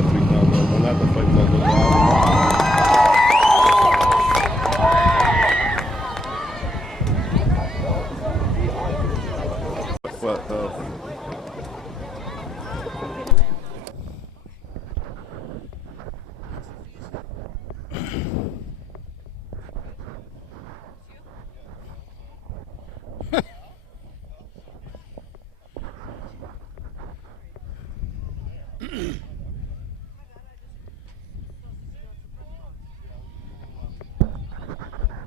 last week now. Well, not the fight that was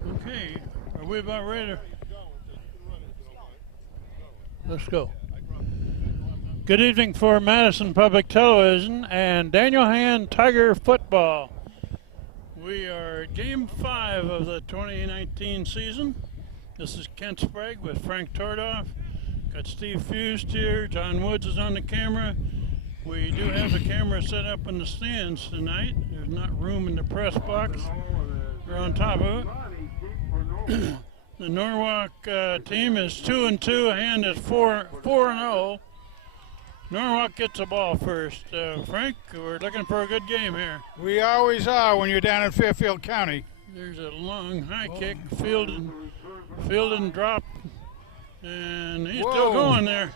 Okay, are we about ready to? Let's go. Good evening for Madison Public Television and Daniel Hand Tiger Football. We are at Game 5 of the 2019 season. This is Kent Sprague with Frank Tordoff. Got Steve Fust here. John Woods is on the camera. We do have the camera set up in the stands tonight. There's not room in the press box. We're on top of it. The Norwalk team is 2-2. Hand is 4-0. Norwalk gets the ball first. Frank, we're looking for a good game here. We always are when you're down in Fairfield County. There's a long high kick, fielded and dropped, and he's still going there.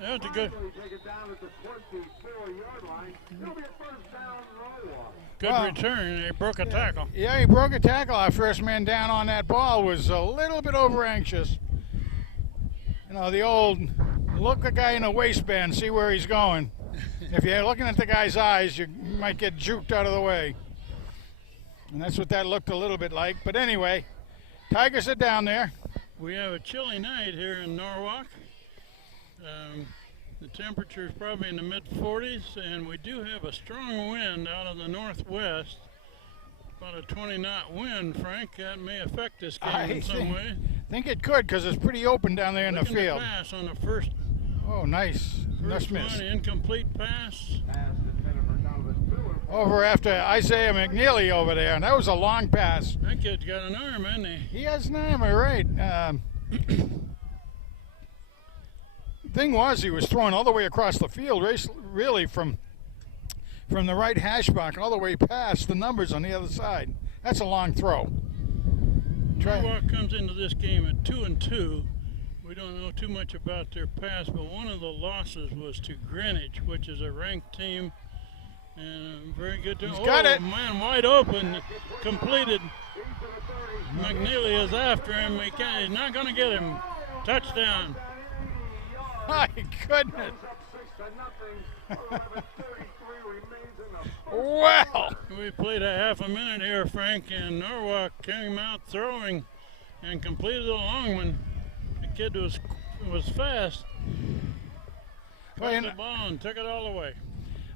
That's a good return. He broke a tackle. Yeah, he broke a tackle. Our first man down on that ball was a little bit over anxious. You know, the old look the guy in the waistband, see where he's going. If you're looking at the guy's eyes, you might get juked out of the way. And that's what that looked a little bit like. But anyway, Tigers are down there. We have a chilly night here in Norwalk. The temperature is probably in the mid-40s, and we do have a strong wind out of the northwest. About a 20-knot wind, Frank. That may affect this game in some way. I think it could, because it's pretty open down there in the field. Pass on the first. Oh, nice. First Nice miss. one, incomplete pass. Over after Isaiah McNeely over there, and that was a long pass. That kid's got an arm, hasn't he? He has an arm, right. Thing was, he was throwing all the way across the field, really from the right hash mark all the way past the numbers on the other side. That's a long throw. Norwalk comes into this game at 2-2. We don't know too much about their past, but one of the losses was to Greenwich, which is a ranked team. And very good. He's got it. Man, wide open, completed. McNeely is after him. He's not going to get him. Touchdown. My goodness. Well. We played a half a minute here, Frank, and Norwalk came out throwing and completed a long one. The kid was fast. Caught the ball and took it all the way.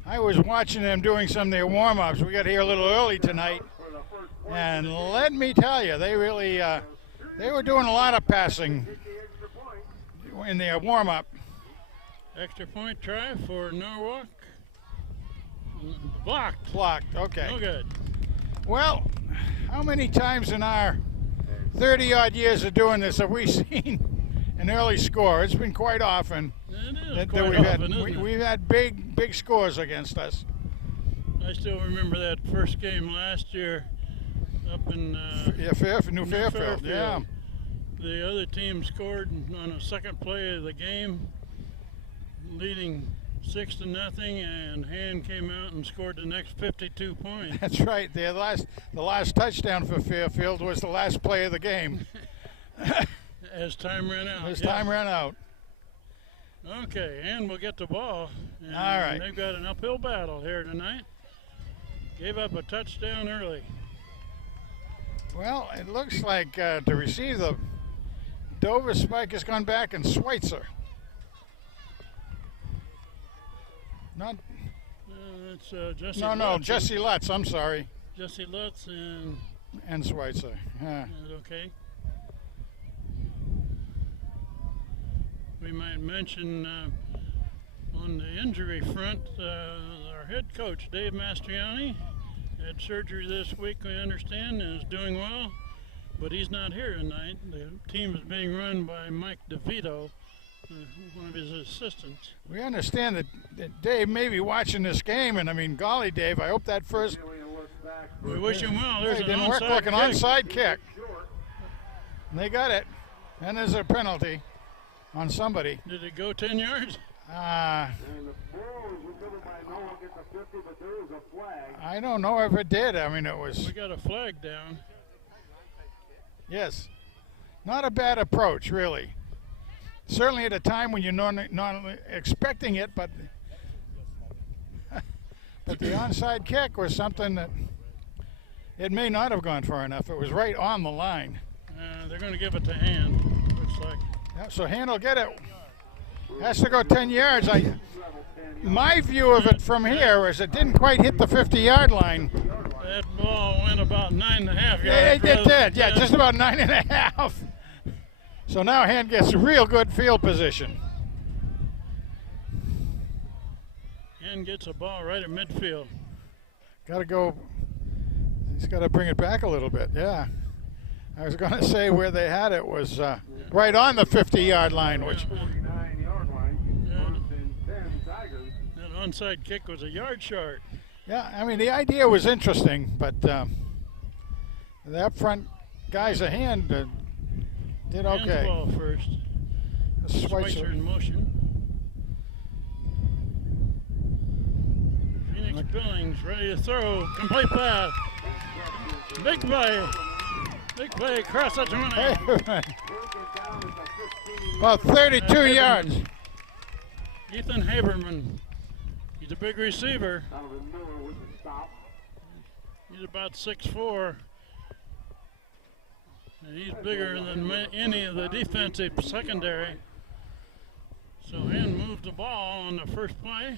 I was watching them doing some of their warm-ups. We got here a little early tonight. And let me tell you, they really, they were doing a lot of passing in their warm-up. Extra point try for Norwalk. Blocked. Blocked, okay. No good. Well, how many times in our 30-odd years of doing this have we seen an early score? It's been quite often. We've had big scores against us. I still remember that first game last year up in New Fairfield. Yeah. The other team scored on the second play of the game, leading 6-0, and Hand came out and scored the next 52 points. That's right. The last touchdown for Fairfield was the last play of the game. As time ran out. Time ran out. Okay, and we'll get the ball. And all right. They've got an uphill battle here tonight. Gave up a touchdown early. Well, it looks like to receive the Dover spike has gone back, and Schweitzer. Not. That's Jesse. No, Jesse Lutz. I'm sorry. Jesse Lutz and Schweitzer. Yeah. Okay. We might mention on the injury front, our head coach, Dave Mastriani, had surgery this week, we understand, and is doing well, but he's not here tonight. The team is being run by Mike DeVito, one of his assistants. We understand that Dave may be watching this game, and I mean, golly, Dave, I hope that first. We wish him well. There's It an didn't work onside like an kick. onside kick. And they got it. And there's a penalty on somebody. Did it go 10 yards? I don't know if it did. I mean, it was, We got a flag down. yes, not a bad approach, really. Certainly at a time when you're not expecting it, but but the onside kick was something that it may not have gone far enough. It was right on the line. They're going to give it to Hand. Looks like. Yeah, so Hand will get it. Has to go 10 yards. My view of it from here is it didn't quite hit the 50-yard line. That ball went about 9.5 yards. Yeah, it did. Yeah, just about 9.5. So now Hand gets real good field position. Hand gets a ball right at midfield. Got to go. He's got to bring it back a little bit. Yeah. I was going to say where they had it was right on the 50-yard line, which. That onside kick was a yard short. Yeah, I mean, the idea was interesting, but the up front guys of Hand did Hand's okay. ball first. Schweitzer in motion. Phoenix Billings ready to throw. Complete pass. Big play. Big play across the 20. About 32 yards. Ethan Haberman. He's a big receiver. He's about 6'4". And he's bigger than any of the defensive secondary. So Hand moved the ball on the first play.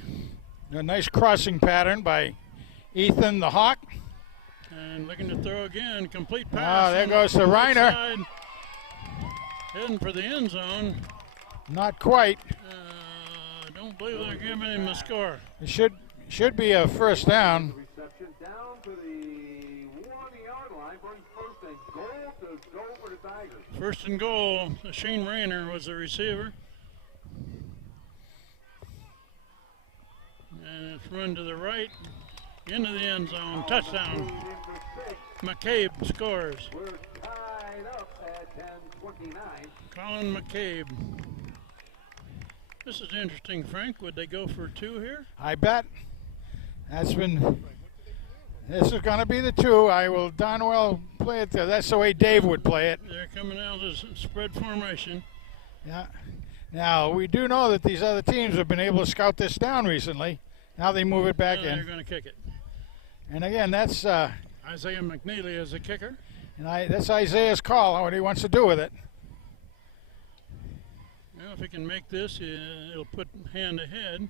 A nice crossing pattern by Ethan the Hawk. And looking to throw again. Complete pass. Ah, there on goes the to right Reiner. side. Heading for the end zone. Not quite. I don't believe they're giving him a score. It should be a first down. Reception down to the 1-yard line, brings first and goal to go for the Tigers. First and goal. Shane Rayner was the receiver. And it's run to the right. Into the end zone. Touchdown. McCabe scores. We're tied up at 10:29. Colin McCabe. This is interesting, Frank. Would they go for two here? I bet. This is going to be the two. I will darn well play it there. That's the way Dave would play it. They're coming out as spread formation. Yeah. Now, we do know that these other teams have been able to scout this down recently. Now they move it back Now they're in. going to kick it. And again, that's Isaiah McNeely is the kicker. that's Isaiah's call, what he wants to do with it. Well, if he can make this, it'll put Hand ahead.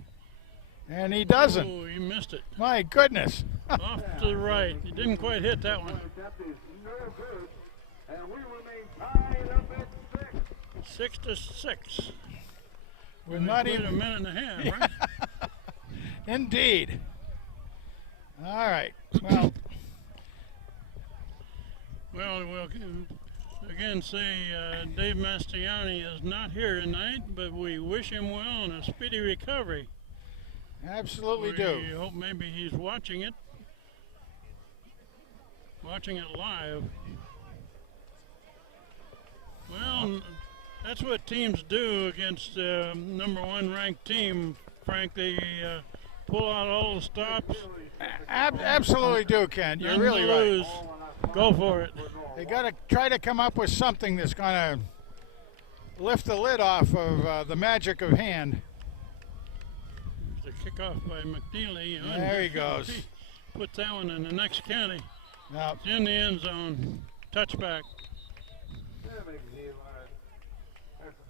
And he doesn't. Oh, he missed it. My goodness. Off to the right. He didn't quite hit that one. That is no good, and we remain tied up at 6. 6-6. We're We not played even. a minute and a half, right? Indeed. All right. Well, Well, we'll again say Dave Mastiani is not here tonight, but we wish him well and a speedy recovery. absolutely do. We hope maybe he's watching it live. Well, that's what teams do against number one ranked team, Frank. They pull out all the stops. Absolutely do, Ken. You're none really to right. lose. Go for it. They got to try to come up with something that's going to lift the lid off of the magic of Hand. The kickoff by McNeely. There he goes. He puts that one in the next county. Now, It's in the end zone. Touchback. There's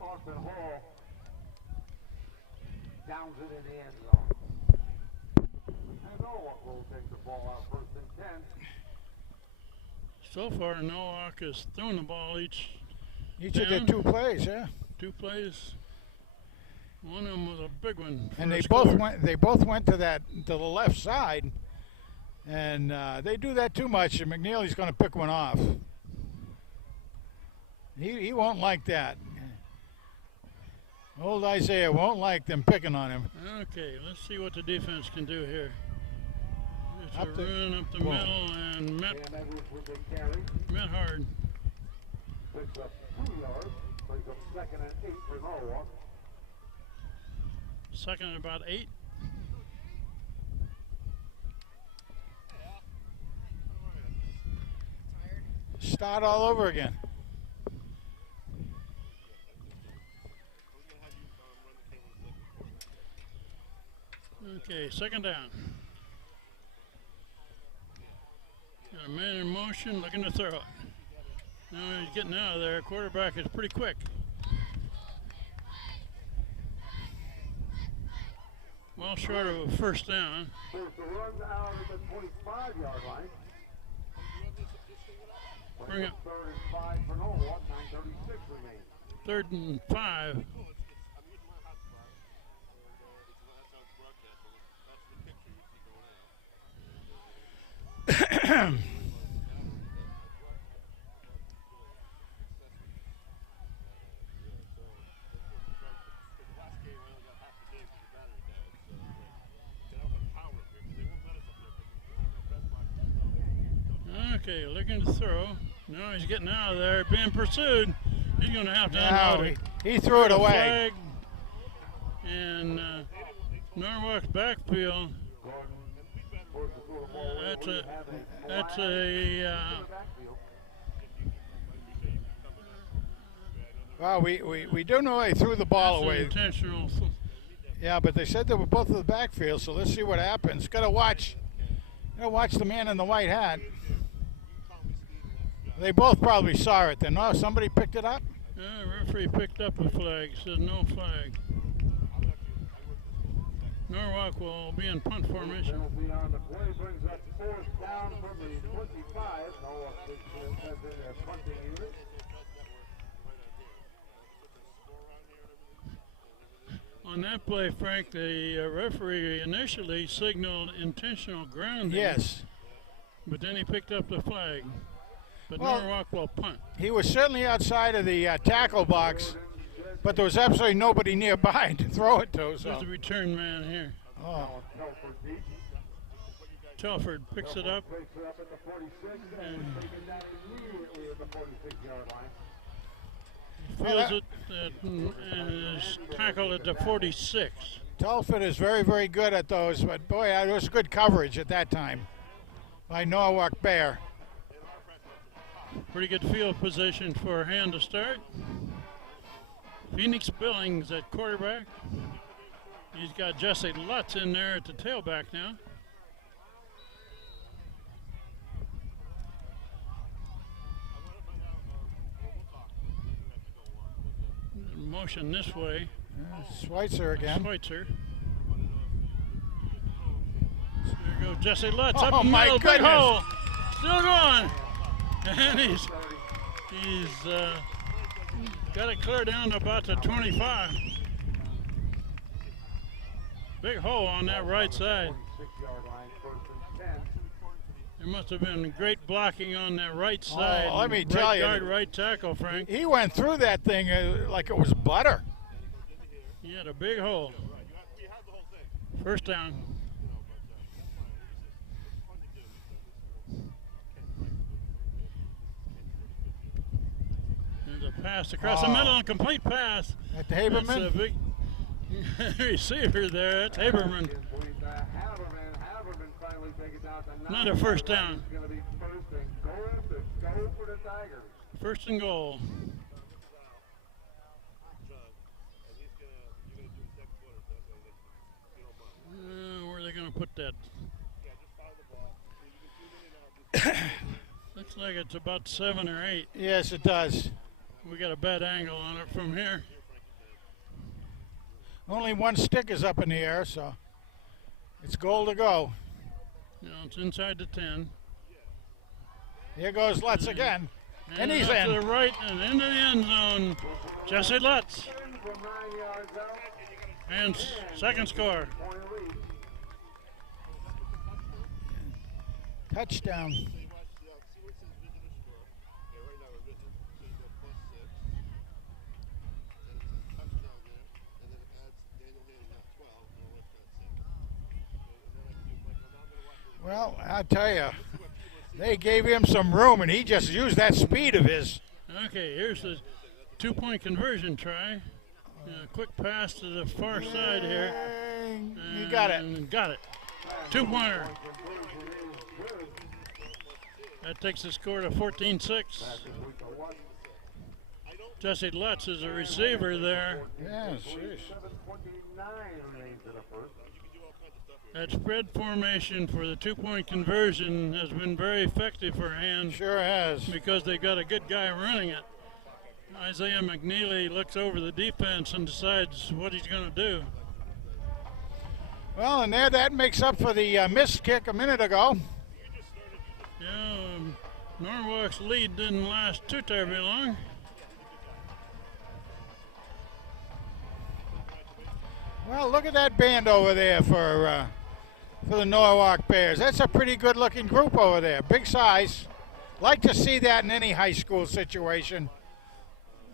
Austin Hall. Downs it in the end zone. And Norwalk will take the ball out first and 10. So far, Nowak has thrown the ball each each of the two plays, yeah. two plays. One of them was a big one. For And a they score. both went to the left side, and they do that too much. And McNeely's going to pick one off. He won't like that. Old Isaiah won't like them picking on him. Okay, let's see what the defense can do here. It's Up a the- run up the boom. middle and met Cam Edwards with the carry. hard. Picks up 2 yards. Brings up 2nd and 8 for Norwalk. Second and about 8. Start all over again. Okay, second down. Got a man in motion looking to throw it. Now he's getting out of there. Quarterback is pretty quick. Well short of a first down. Forced to run out at the 25-yard line. Bring it. 3rd and 5 for Norwalk. 9:36 remains. 3rd and 5. Okay, looking to throw. No, he's getting out of there. Being pursued. He's going to have to Now unload it. he threw it away. Flag in Norwalk's backfield. Forced to throw the ball away. That's We a have a that's flag a in the backfield. Well, we do know he threw the ball that's an away. intentional. Yeah, but they said they were both in the backfield, so let's see what happens. Gotta watch the man in the white hat. They both probably saw it then. No, somebody picked it up? Referee picked up a flag. Says no flag. Norwalk will be in punt formation. Penalty on the play brings up 4th down from the 25. Norwalk has in their punting unit. On that play, Frank, the referee initially signaled intentional grounding. Yes. But then he picked up the flag. But Well- Norwalk will punt. He was certainly outside of the tackle box, but there was absolutely nobody nearby to throw it to. There's So. the return man here. Oh. Telford deep. Telford picks it up. Picks it up at the 46 and taken down immediately at the 46-yard line. Feels it and is tackled at the 46. Telford is very, very good at those, but boy, there was good coverage at that time by Norwalk Bear. Pretty good field position for a hand to start. Phoenix Billings at quarterback. He's got Jesse Lutz in there at the tailback now. Motion this way. Schweitzer again. Schweitzer. There goes Jesse Lutz up Oh, the my middle, big goodness. hole. Still going. And he's got it clear down to about the 25. Big hole on that right side. 46-yard line, 1st and 10. There must have been great blocking on that right side. let me Right tell you. guard, right tackle, Frank. He went through that thing like it was butter. He had a big hole. First down. There's a pass across the Oh. middle, a complete pass. At the That's a Haberman. big receiver there. That's Haberman. Haberman finally takes it down to 9. Not a first down. It's going to be 1st and goal to go for the Tigers. First and goal. Where are they going to put that? Looks like it's about 7 or 8. Yes, it does. We got a bad angle on it from here. Only one stick is up in the air, so it's goal to go. You know, it's inside the 10. Here goes Lutz again. And he's up in. to the right and into the end zone. Jesse Lutz. From 9 yards out, And second score. point lead. Touchdown. Well, I tell you, they gave him some room, and he just used that speed of his. Okay, here's the 2-point conversion try. Quick pass to the far side here. He got it. And got it. 2-pointer. That takes the score to 14-6. Jesse Lutz is a receiver there. Yeah, sheesh. 7:29 remains in the first. That spread formation for the 2-point conversion has been very effective for Hand Sure has. because they got a good guy running it. Isaiah McNeely looks over the defense and decides what he's going to do. Well, and there that makes up for the missed kick a minute ago. Yeah, Norwalk's lead didn't last too terribly long. Well, look at that band over there for the Norwalk Bears. That's a pretty good-looking group over there. Big size. Like to see that in any high school situation.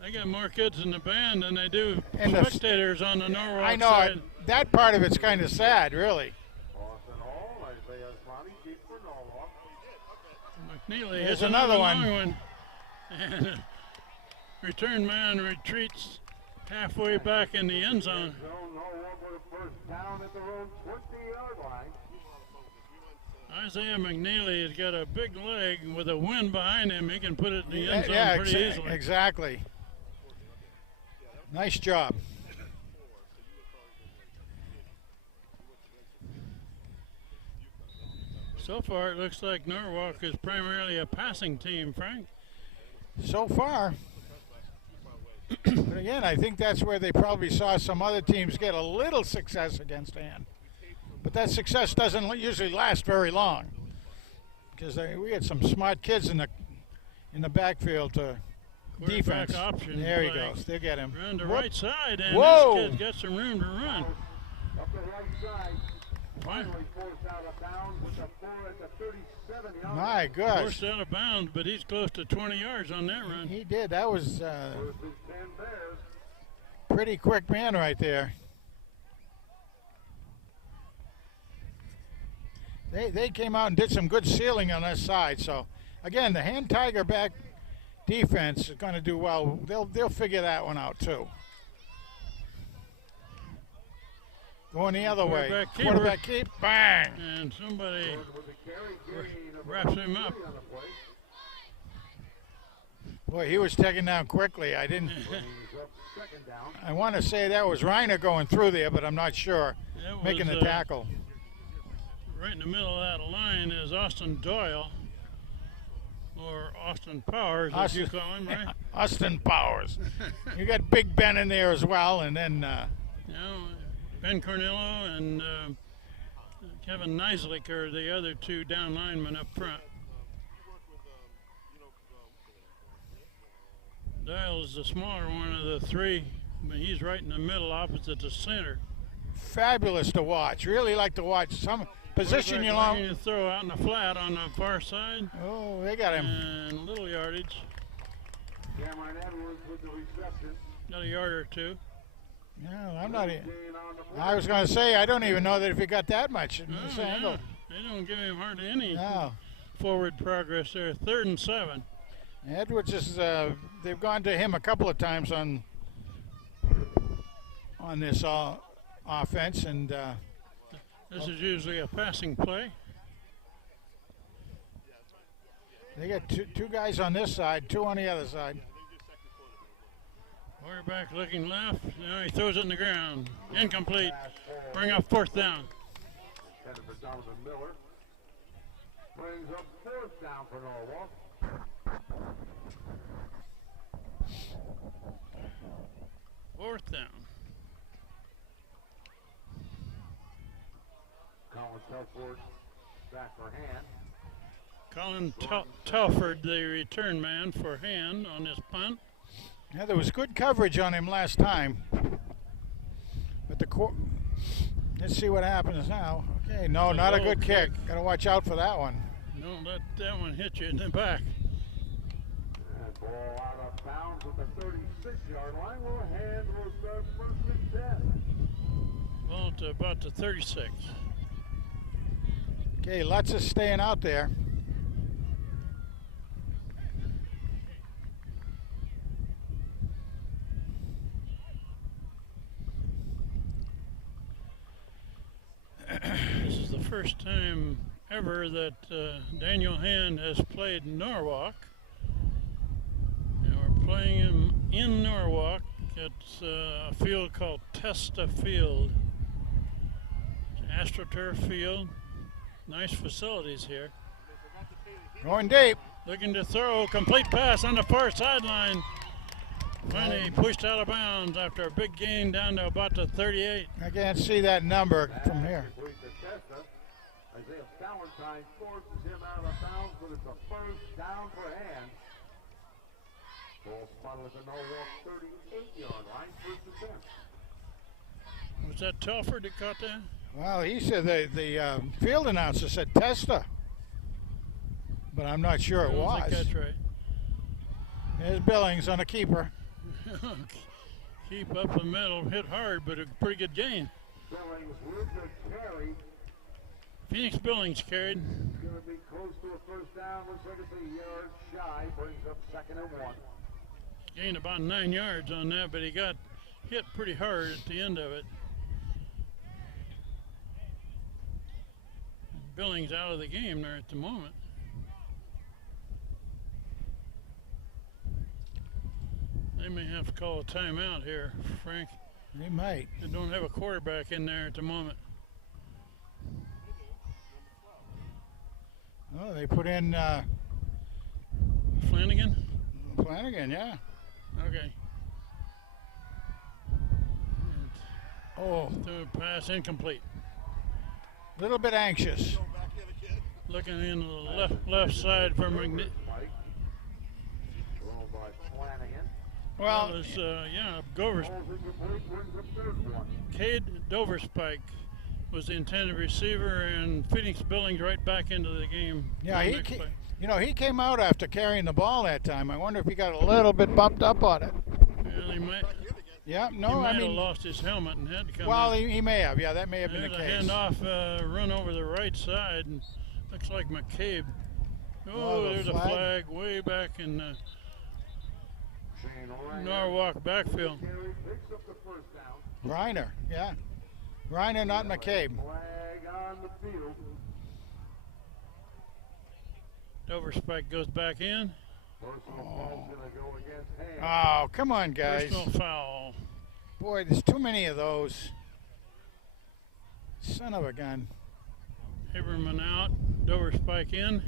They got more kids in the band than they do And the- spectators on the Norwalk I know side. it, that part of it's kind of sad, really. Boston Hall, Isaiah Asmani keeps for Norwalk. McNeely Here's hits another long one. And return man retreats halfway back in the end zone. So Norwalk with a first down at their own 20-yard line. Isaiah McNeely has got a big leg with a wind behind him. He can put it in the end zone Yeah, pretty easily. exactly. Nice job. So far, it looks like Norwalk is primarily a passing team, Frank. So far. But again, I think that's where they probably saw some other teams get a little success against Hand. But that success doesn't usually last very long, because we had some smart kids in the backfield to Quarterback defense. option There he play. goes. They get him. Run to Whoop. right side, and Whoa. this kid's got some room to run. Up the right side. Fine. Finally forced out of bounds with the 4 at the 37-yard line. My gosh, Forced out of bounds, but he's close to 20 yards on that run. he did. That was First and 10 Bears. pretty quick man right there. They came out and did some good sealing on that side. So again, the Hand Tiger back defense is going to do well. They'll figure that one out too. Going the other way. Quarterback keeper. Quarterback keep. Bang. And somebody With the carry, gain of wraps him up. 3 on the play. Boy, he was taken down quickly. I didn't. He's up second down. I want to say that was Reiner going through there, but I'm not sure. That Making was, the tackle. Right in the middle of that line is Austin Doyle, or Austin Powers, as you call him, right? Austin Powers. You got Big Ben in there as well, and then You know, Ben Cornillo and Kevin Neislich are the other two down linemen up front. Doyle is the smaller one of the three, but he's right in the middle opposite the center. fabulous to watch. Really like to watch. Some position you Quarterback long. looking to throw out in the flat on the far side, Oh, they got him. and little yardage, Cameron Edwards with the reception. got a yard or two. No, I'm not. Gain on the play. I was going to say I don't even know that if he got that much in Oh, this yeah. angle. They don't give him hardly any No, forward progress there. 3rd and 7. Edwards is. They've gone to him a couple of times on this offense, and This is usually a passing play. they got two guys on this side, two on the other side. Quarterback looking left. Now he throws it in the ground. Incomplete. Bring up 4th down. Headed for Donovan Miller. Brings up 4th down for Norwalk. Fourth down. Colin Telford back for Hand. Colin Telford, the return man for Hand on this punt. Yeah, there was good coverage on him last time. But let's see what happens now. Okay, no, It's a not a low good kick. kick. Got to watch out for that one. Don't let that one hit you in the back. And ball out of bounds at the 36-yard line. Well, Hand will start 1st and 10. Ball to about the 36. Okay, Lutz is staying out there. This is the first time ever that Daniel Hand has played Norwalk. And we're playing him in Norwalk. It's a field called Testa Field. It's AstroTurf field. Nice facilities here. Going deep. Looking to throw, complete pass on the far sideline. Finally pushed out of bounds after a big gain down to about the 38. I can't see that number from here. Isaiah Valentine forces him out of bounds, but it's a first down for Hand. Ball spotted at the Norwalk 38-yard line, first and 10. Was that Telford that caught that? Well, he said the field announcer said Testa, but I'm not sure it I don't was. think that's right. There's Billings on a keeper. Keep up the middle, hit hard, but a pretty good gain. Billings with the carry. Phoenix Billings carried. It's going to be close to a first down. Looks like it's a yard shy. Brings up 2nd and 1. Gained about 9 yards on that, but he got hit pretty hard at the end of it. Billings out of the game there at the moment. They may have to call a timeout here, Frank. They might. They don't have a quarterback in there at the moment. Oh, they put in Flanagan? Flanagan, yeah. Okay. Oh, Threw a pass incomplete. a little bit anxious. Looking in the left side for McNeil. Thrown by Flanagan. Well, Govers. Ball's incomplete. Brings up 3rd and 1. Cade Doverspike was the intended receiver, and Phoenix Billings right back into the game. yeah, The he next play. he came out after carrying the ball that time. I wonder if he got a little bit bumped up on it. Well, he might Yeah, he no, might I have mean, lost his helmet and had to come well, out. he may have. Yeah, that may have been There's the a case. handoff, run over the right side, and looks like McCabe. Oh, the there's a flag. flag way back in the Shane Ryan. Norwalk backfield. Carry picks up the first down. Reiner, yeah. Reiner, not McCabe. Flag on the field. Doverspike goes back in. Personal foul's going to go against Hand. Oh, come on, guys. Personal foul. Boy, there's too many of those. Son of a gun. Haberman out. Doverspike in.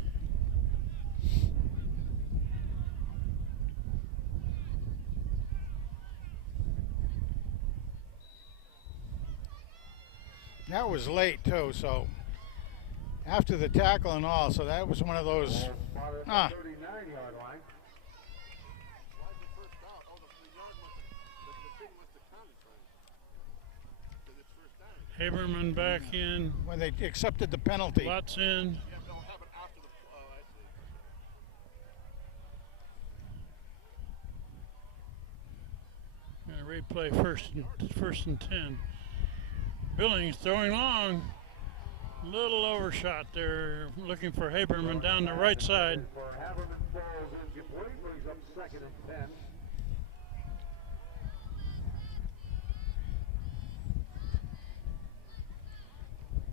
That was late, too, so after the tackle and all, so that was one of those. Ball spotted Ah. at the 39-yard line. Haberman back in. When they accepted the penalty. Watts in. Gonna replay first and 10. Billings throwing long. Little overshot there, looking for Haberman down the right side. For Haberman, falls incomplete. Brings up 2nd and 10.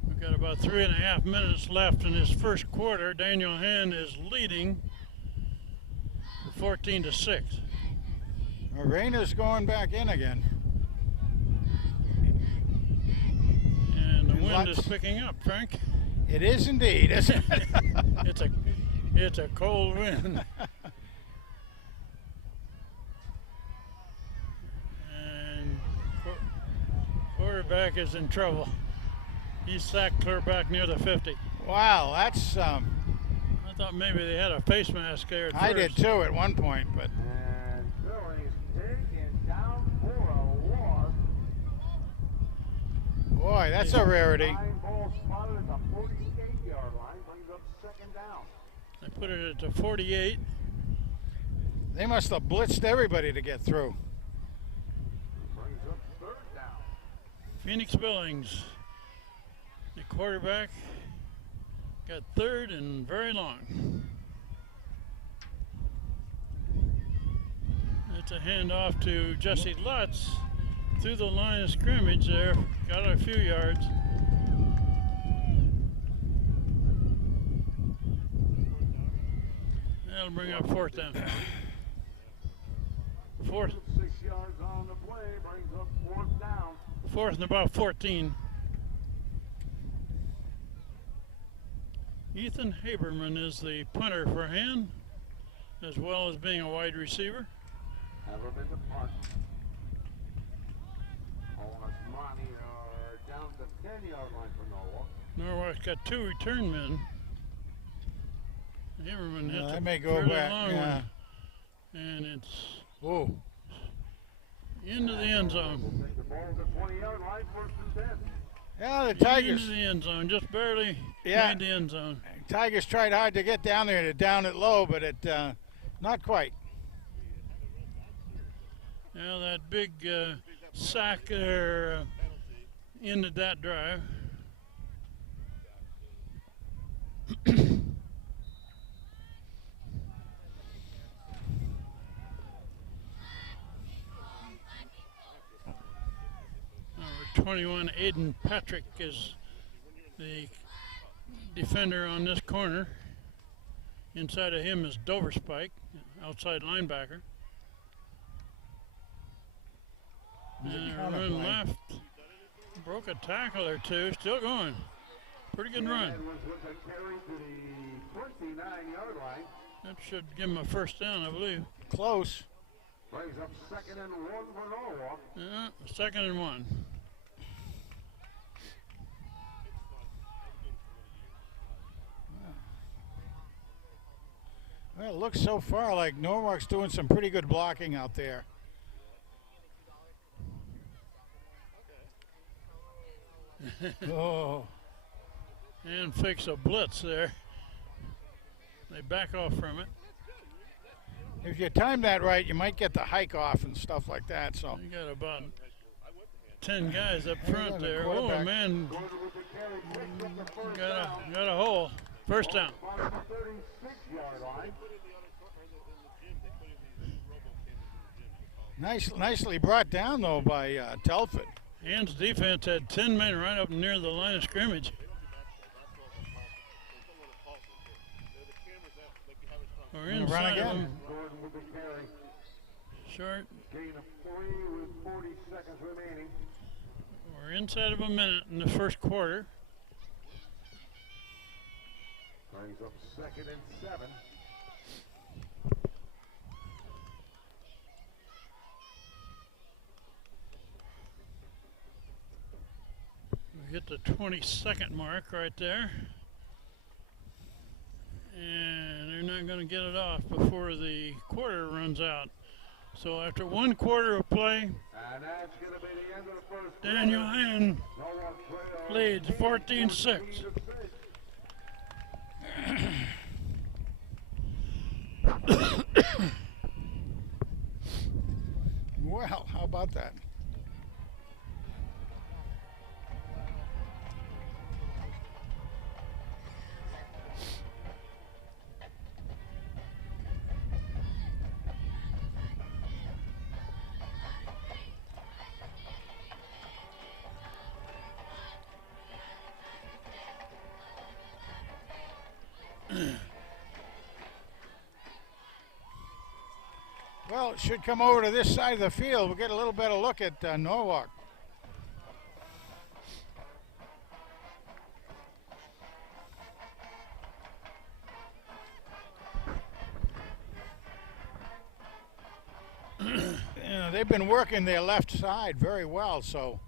We've got about 3.5 minutes left in this first quarter. Daniel Hand is leading 14-6. Rainer's going back in again. And the wind Lutz. is picking up, Frank. It is indeed, isn't it? It's a cold wind. And quarterback is in trouble. He's sacked clear back near the 50. Wow, that's I thought maybe they had a face mask there at I first. did too at one point, but And Billings taken down for a loss. boy, that's a rarity. 9 ball spotted at the 48-yard line. Brings up 2nd down. They put it at the 48. They must have blitzed everybody to get through. Brings up 3rd down. Phoenix Billings, the quarterback, Got third and very long. It's a handoff to Jesse Lutz through the line of scrimmage there. Got a few yards. That'll bring up fourth down. Fourth. 6 yards on the play brings up fourth down. Fourth and about 14. Ethan Haberman is the punter for Han, as well as being a wide receiver. Haberman to punt. Monty are down to the 10-yard line for Norwalk. Norwalk's got two return men. Haberman hits that a may go fairly back. long Yeah. one, and it's Whoa. into the end zone. Take the ball to the 20-yard line, first and 10. Yeah, the Into Tigers. the end zone, just barely Yeah. made the end zone. Tigers tried hard to get down there, to down it low, but it not quite. Now that big sack there ended that drive. Number 21, Aiden Patrick, is the defender on this corner. Inside of him is Dover Spike, outside linebacker. And a run left. Broke a tackle or two. Still going. Pretty good run. Edwards with a carry to the 29-yard line. That should give him a first down, I believe. Close. Brings up 2nd and 1 for Norwalk. Yeah, 2nd and 1. Well, it looks so far like Norwalk's doing some pretty good blocking out there. Oh. And fakes a blitz there. They back off from it. If you time that right, you might get the hike off and stuff like that. So You got about 10 guys up Yeah, front the there. Oh, quarterback. man. Gordon with the carry, picks up the first down. Got a hole. First down. Bottom of the 36-yard line. nicely brought down though by Telford. Han's defense had 10 men right up near the line of scrimmage. We're Run inside of again. them. Gordon with the carry. Short. Gain of 3 with 40 seconds remaining. We're inside of a minute in the first quarter. Brings up 2nd and 7. We hit the 22nd mark right there. And they're not going to get it off before the quarter runs out. So after one quarter of play, And that's going to be the end of the first Daniel quarter. Han Norwalk trails leads 14-6. 14-6. Well, how about that? Well, it should come over to this side of the field. We'll get a little better look at Norwalk. They've been working their left side very well, so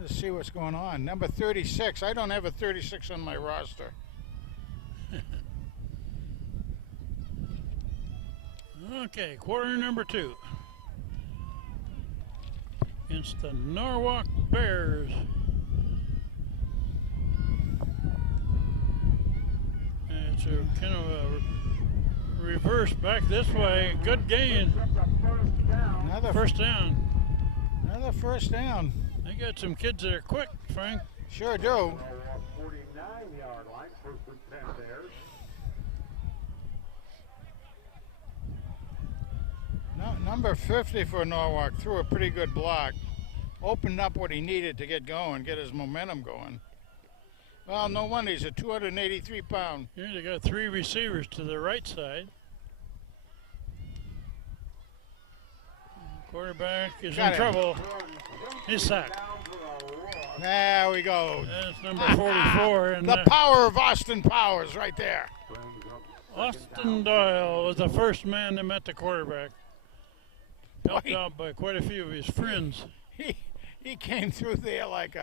let's see what's going on. Number 36. I don't have a 36 on my roster. Okay, quarter number 2 against the Norwalk Bears. And it's a kind of a reverse back this way. Good gain. Another First down. Another first down. They got some kids that are quick, Frank. Sure do. Norwalk 49, 9-yard line. First and 10 there. Number 50 for Norwalk threw a pretty good block. Opened up what he needed to get going, get his momentum going. Well, no wonder he's a 283-pound. Here they got 3 receivers to the right side. Quarterback is Got in him. trouble. He's sacked. There we go. That's number 44. And The power of Austin Powers right there. Austin Doyle was the first man that met the quarterback. Helped Boy. out by quite a few of his friends. He came through there like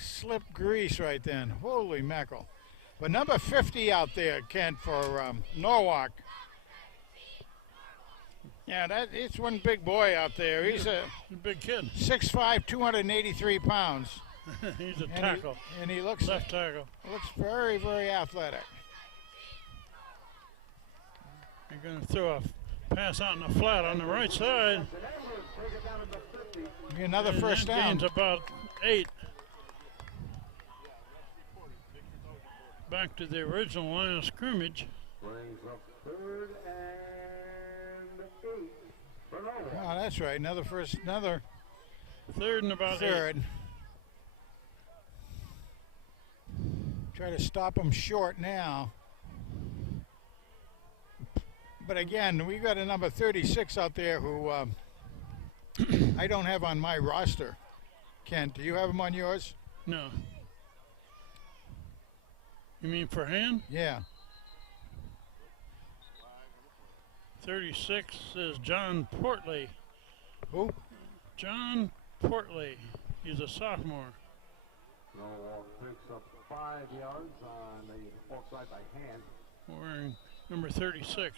slipped grease right then. Holy mackerel. But number 50 out there, Kent, for Norwalk. Yeah, it's one big boy out there. He's a He's a big kid. 6'5", 283 pounds. He's a And tackle. and he looks Left tackle. very, very athletic. You're going to throw a pass out in the flat on the right side. Another And first that down. gains about 8. Back to the original line of scrimmage. Brings up 3rd and 8 for Norwalk. Oh, that's right. Another 3rd and about 8. third. Try to stop him short now. But again, we got a number 36 out there who I don't have on my roster. Kent, do you have him on yours? No. You mean for hand? Yeah. 36 is John Portley. Who? John Portley. He's a sophomore. Norwalk picks up 5 yards on the offside by hand. Wearing number 36.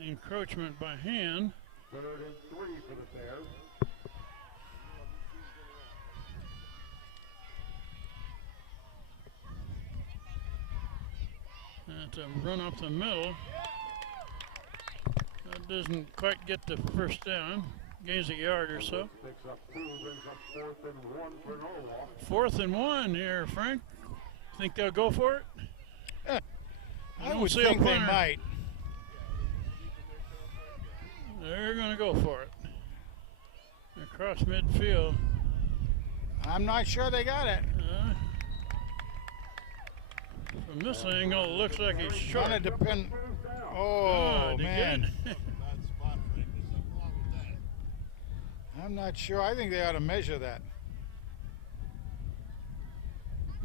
Encroachment by hand. 3rd and 3 for the Bears. To run up the middle. That doesn't quite get the first down. Gains a yard or so. Picks up 2, brings up 4th and 1 for Norwalk. 4th and 1 here, Frank. Think they'll go for it? I don't would see a think they punter. might. They're going to go for it. Across midfield. I'm not sure they got it. From this angle, it looks like he's short. Gonna depend. Oh, they man. get it. I'm not sure. I think they ought to measure that.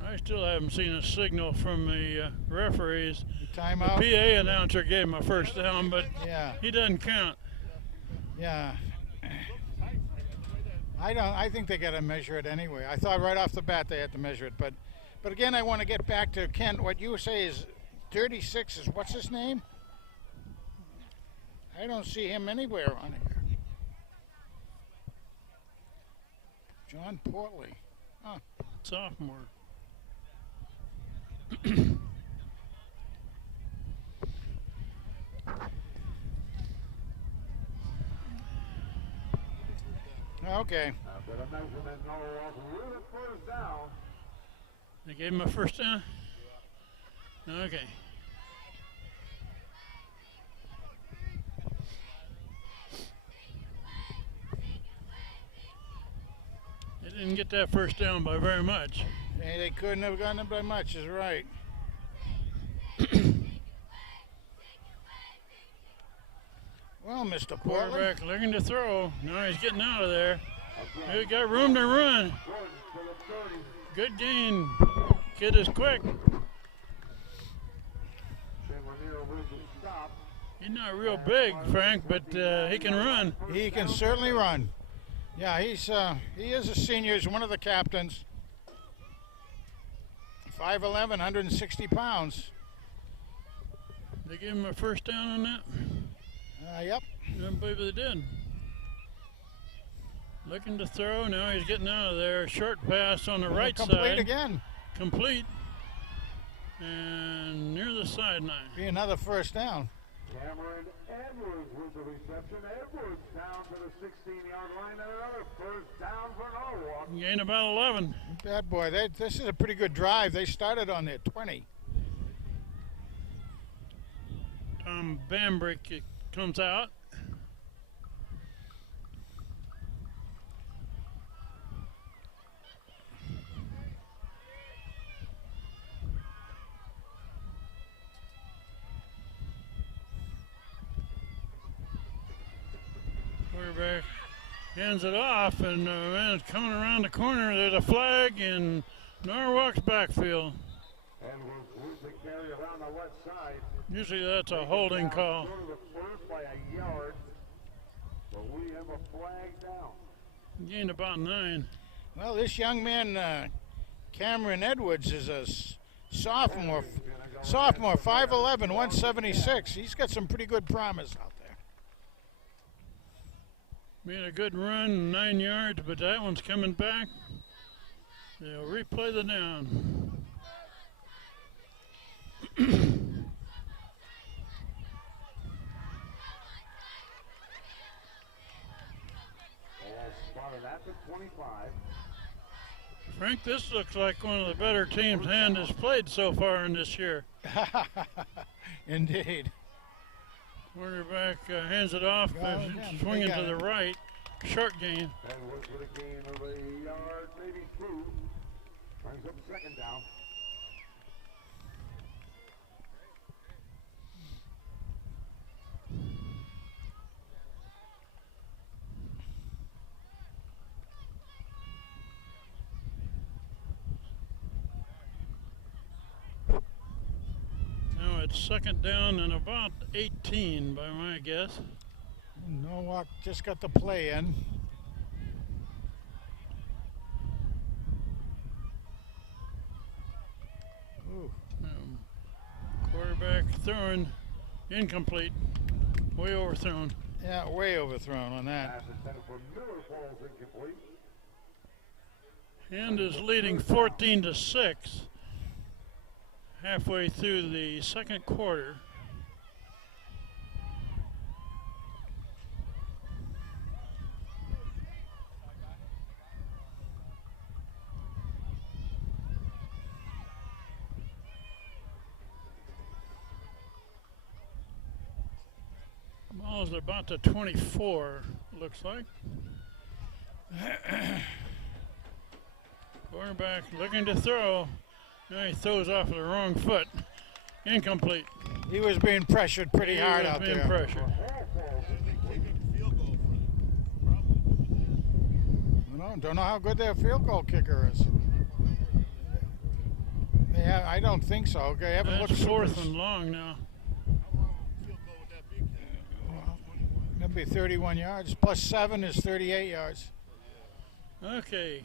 I still haven't seen a signal from the referees. The Timeout. PA announcer gave him a first down, but Yeah. he doesn't count. Yeah. I think they got to measure it anyway. I thought right off the bat they had to measure it, but again, I want to get back to Kent. What you say is 36 is what's his name? I don't see him anywhere on here. John Portley. Huh. Sophomore. Okay. After the measurement, Norwalk with a first down. They gave him a first down? Okay. They didn't get that first down by very much. Hey, they couldn't have gotten it by much, is right. Well, Mr. Portland. Quarterback looking to throw. Now he's getting out of there. He got room to run. Good gain. Kid is quick. He's not real big, Frank, but he can run. He can certainly run. Yeah, he is a senior. He's one of the captains. 5'11", 160 pounds. They gave him a first down on that? Yep. I don't believe they did. Looking to throw. Now he's getting out of there. Short pass on the right Complete side. again. Complete. And near the sideline. Be another first down. Cameron Edwards with the reception. Edwards down to the 16-yard line and another first down for Norwalk. Gain about 11. Bad boy. This is a pretty good drive. They started on their 20. Tom Bambrick comes out. Quarterback hands it off, and man, it's coming around the corner. There's a flag in Norwalk's backfield. Edwards with the carry around the left side. Usually that's a holding call. Go to the first by a yard. But we have a flag down. Gained about 9. Well, this young man, Cameron Edwards, is a sophomore. Sophomore, 5'11", 176. He's got some pretty good promise out there. Made a good run, 9 yards, but that one's coming back. They'll replay the down. All spotted at the 25. Frank, this looks like one of the better teams Hand has played so far in this year. Indeed. Quarterback hands it off, swinging to the right. Short gain. Edwards with a gain of a yard, maybe 2. Brings up second down. Now it's second down and about 18 by my guess. Norwalk just got the play in. Ooh. Quarterback throwing incomplete. Way overthrown. Yeah, way overthrown on that. Pass intended for Miller falls incomplete. Hand is leading 14-6. Halfway through the second quarter. Ball's about to 24, looks like. Quarterback looking to throw. Now he throws off the wrong foot. Incomplete. He was being pressured pretty He hard was out being there. pressured. Don't know how good their field goal kicker is. Yeah, I don't think so. Okay, haven't That's looked fourth super- and long now. That'd be 31 yards. Plus 7 is 38 yards. Okay.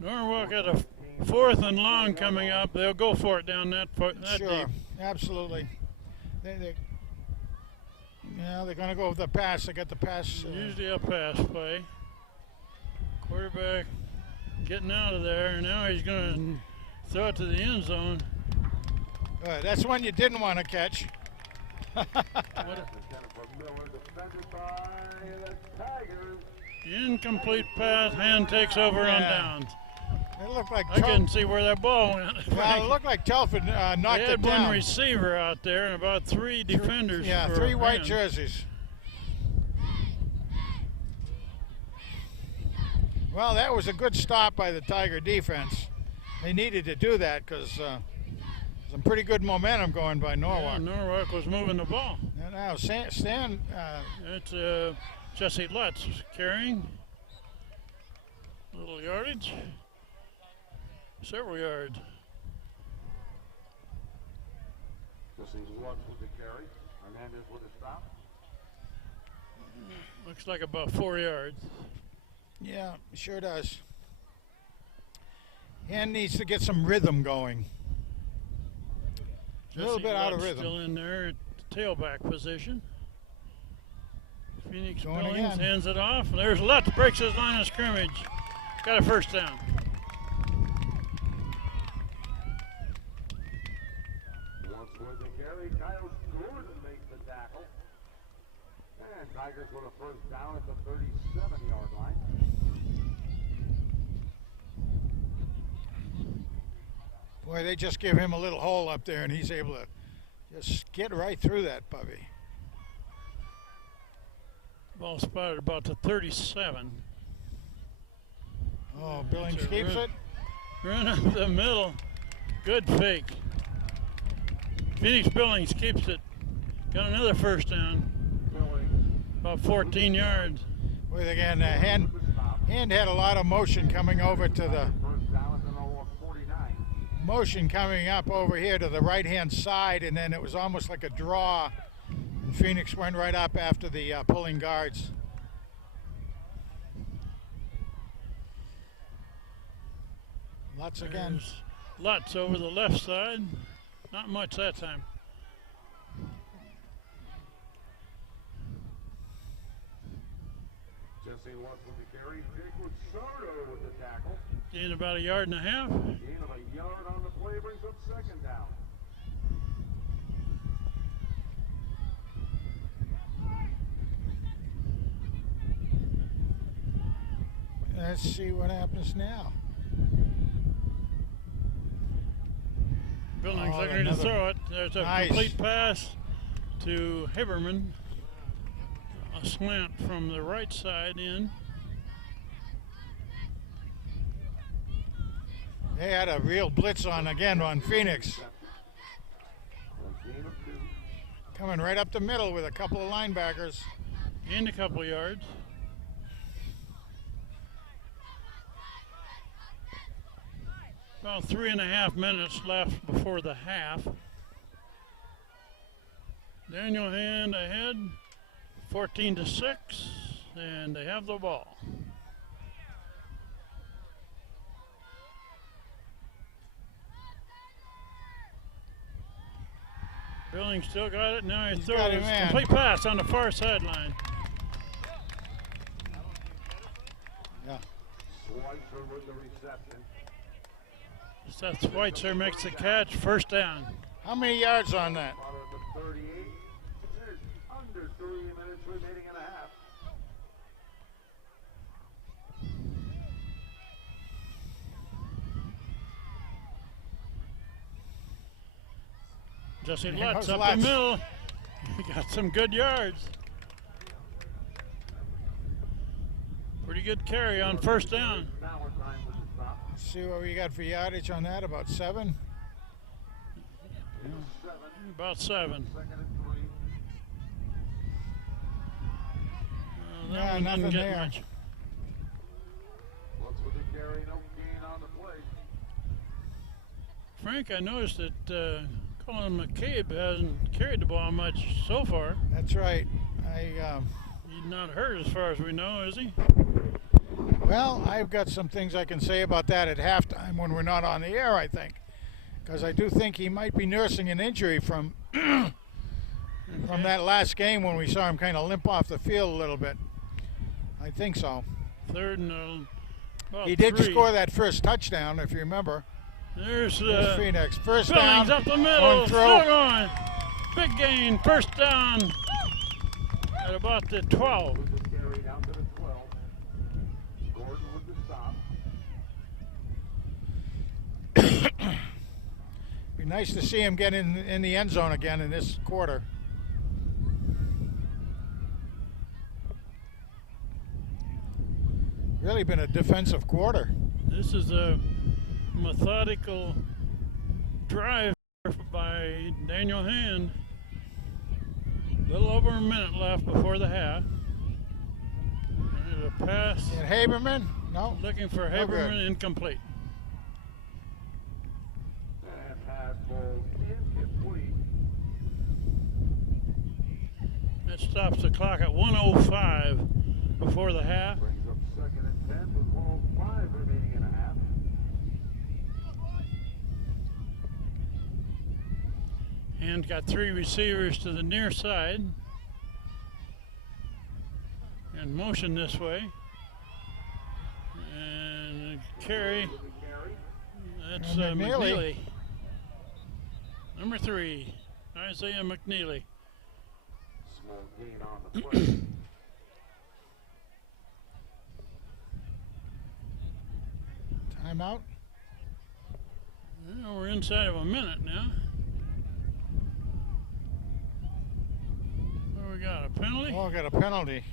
Norwalk got a fourth and long coming up. They'll go for it down that Sure, deep. absolutely. They're going to go with the pass. They got the pass. Usually a pass play. Quarterback getting out of there, and now he's going to throw it to the end zone. That's one you didn't want to catch. What Intended for Miller, defended by the Tigers. incomplete pass. Hand takes over on Yeah. downs. It looked like I couldn't see where that ball went. Well, it looked like Telford knocked They it had down. one receiver out there and about 3 defenders. Yeah, for 3 white Hand. jerseys. Well, that was a good stop by the Tiger defense. They needed to do that because some pretty good momentum going by Yeah, Norwalk. Norwalk was moving the ball. And now Stan It's Jesse Lutz carrying. Little yardage. Several yards. Jesse Lutz with the carry. Hernandez with a stop. Looks like about 4 yards. yeah, sure does. And needs to get some rhythm going. A little Jesse bit out of Lutz rhythm. Still in there at the tailback position. Phoenix Going Billings again. hands it off. There's Lutz, breaks his line of scrimmage. Got a first down. Once with the carry, Kyle Gordon makes the tackle. And Tigers with a first down at the 37-yard line. Boy, they just give him a little hole up there, and he's able to just get right through that puppy. Ball spotted about the 37. Oh, Billings It's a keeps run. it. Run up the middle. Good fake. Phoenix Billings keeps it. Got another first down. About 14 yards. With again, Hand had a lot of motion coming over to the motion coming up over here to the right-hand side, and then it was almost like a draw. And Phoenix went right up after the pulling guards. Lutz again. There's Lutz over the left side. Not much that time. Jesse Lutz with the carry. Jake Luxardo with the tackle. Gained about 1.5 yards. Gain of a yard on the play brings up second down. Let's see what happens now. Billings Oh, looking to another- throw it. There's a Nice. complete pass to Haberman. A slant from the right side in. They had a real blitz on again on Phoenix. A gain of 2. Coming right up the middle with a couple of linebackers. Gained a couple yards. About 3.5 minutes left before the half. Daniel Hand ahead, 14-6, and they have the ball. Billings still got it. Now he He's got throws it, man. complete pass on the far sideline. Yeah. Schweitzer with the reception. Seth Schweitzer makes the catch. First down. How many yards on that? Out of the 38. There's under 3 minutes remaining in a half. Jesse There Lutz goes up Lutz. the middle. He got some good yards. Pretty good carry on first down. Valentine with the stop. Let's see what we got for yardage on that. About 7. 7. About 7. Second and 3. That Yeah, one didn't nothing get there. much. Lutz with the carry. No gain on the play. Frank, I noticed that Colin McCabe hasn't carried the ball much so far. That's right. He's not hurt as far as we know, is he? Well, I've got some things I can say about that at halftime when we're not on the air, I think. Because I do think he might be nursing an injury from that last game when we saw him kind of limp off the field a little bit. I think so. Third and about He did 3. score that first touchdown, if you remember. There's There's Phoenix. First Billings down. up the middle. on Still throw. going. Big gain. First down at about the 12. With the carry down to the 12. Gordon with the stop. Be nice to see him get in the end zone again in this quarter. Really been a defensive quarter. This is a methodical drive by Daniel Hand. A little over a minute left before the half. And a pass And Haberman? No. looking for No good. Haberman, incomplete. And pass ball incomplete. That stops the clock at 1:05 before the half. Brings up second and 10 with 1:05 remaining in a half. And got 3 receivers to the near side. And motion this way. And carry. With the carry. That's And McNeely. McNeely. Number 3, Isaiah McNeely. minimal gain on the play. Timeout. Well, we're inside of a minute now. What we got, a penalty? Oh, got a penalty.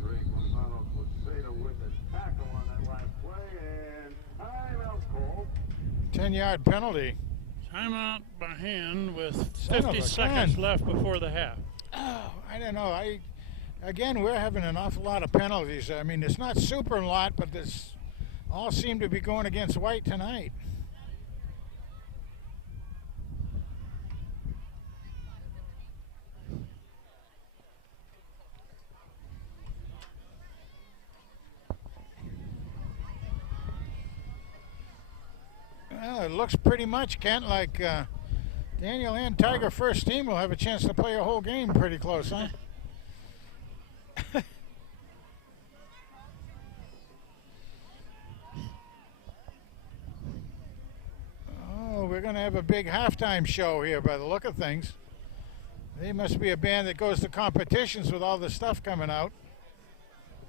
Drake Lozano Quezada with a tackle on that last play, and timeout called. 10-yard penalty. Timeout by hand with Son of 50 a seconds gun. left before the half. Oh, I don't know. Again, we're having an awful lot of penalties. I mean, it's not super a lot, but this all seem to be going against White tonight. Well, it looks pretty much, Kent, like Daniel and Tiger first team will have a chance to play a whole game pretty close, huh? Oh, we're going to have a big halftime show here by the look of things. They must be a band that goes to competitions with all the stuff coming out.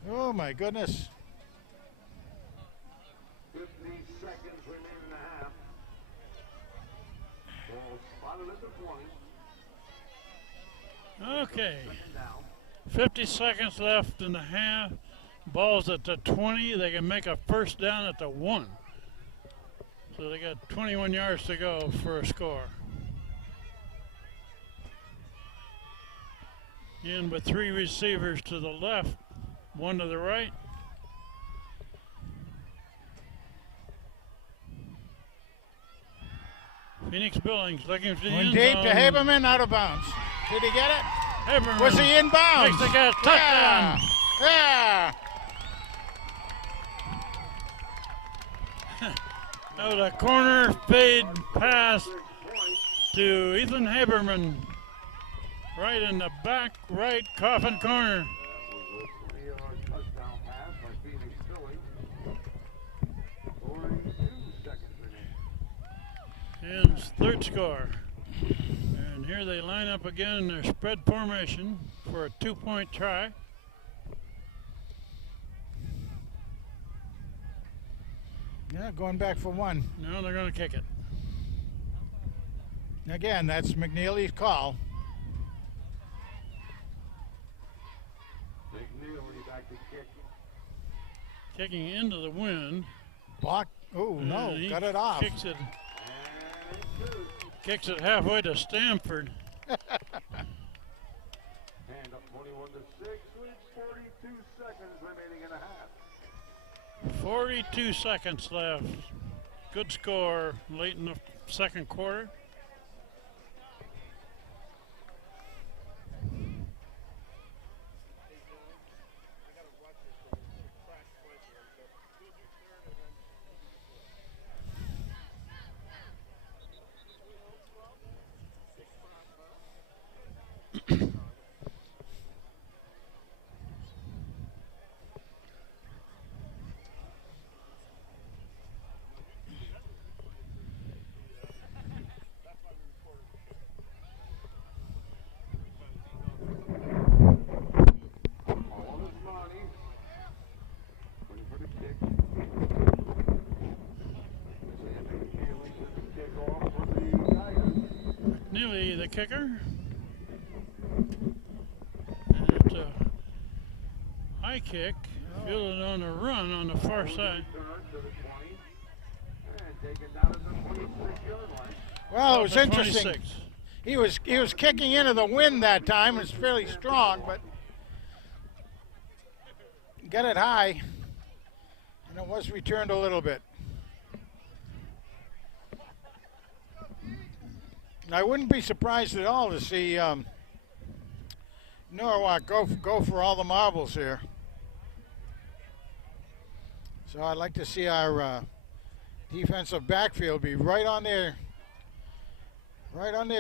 Oh, my goodness. 50 seconds remaining in the half. Ball spotted at the 20. Okay, Second down. 50 seconds left in the half. Ball's at the 20. They can make a first down at the 1. So they got 21 yards to go for a score. In with 3 receivers to the left, 1 to the right. Phoenix Billings looking for the One end deep zone. to Haberman, out of bounds. Did he get it? Haberman Was he in bounds? makes the guy a touchdown. Yeah. That was a corner fade pass to Ethan Haberman, right in the back right coffin corner. That was a 3-yard touchdown pass by Phoenix Phillies. 42 seconds remaining. His third score. And here they line up again in their spread formation for a 2-point try. Yeah, going back for 1. Now they're going to kick it. Again, that's McNeely's call. McNeely back to kick. Kicking into the wind. Block. Oh, no, And he got it off. Kicks it, And it's good. kicks it halfway to Stanford. And up 21 to 6 with 42 seconds remaining in the half. 42 seconds left. Good score late in the second quarter. All is money. Waiting for the kick. Sammy McNeely with the kickoff for the Tigers. Neely, the kicker. And it's a high kick, fielded on a run on the far side. Return to the 20 and taken down at the 26-yard line. Well, it was The interesting. 26. He was kicking into the wind that time. It was fairly strong, but got it high, and it was returned a little bit. And I wouldn't be surprised at all to see Norwalk go for all the marbles here. So I'd like to see our defensive backfield be right on their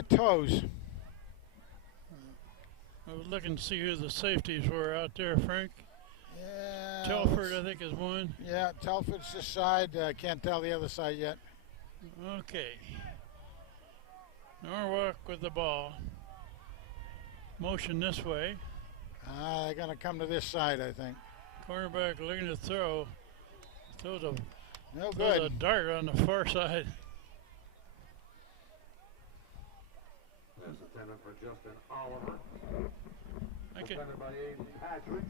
toes. I was looking to see who the safeties were out there, Frank. Yeah. Telford, I think, is one. Yeah, Telford's this side. Can't tell the other side yet. Okay. Norwalk with the ball. Motion this way. They're going to come to this side, I think. Cornerback looking to throw. Throws a No Throws a good. dart on the far side. That's intended for Justin Oliver. Okay. Defended by Aiden Patrick.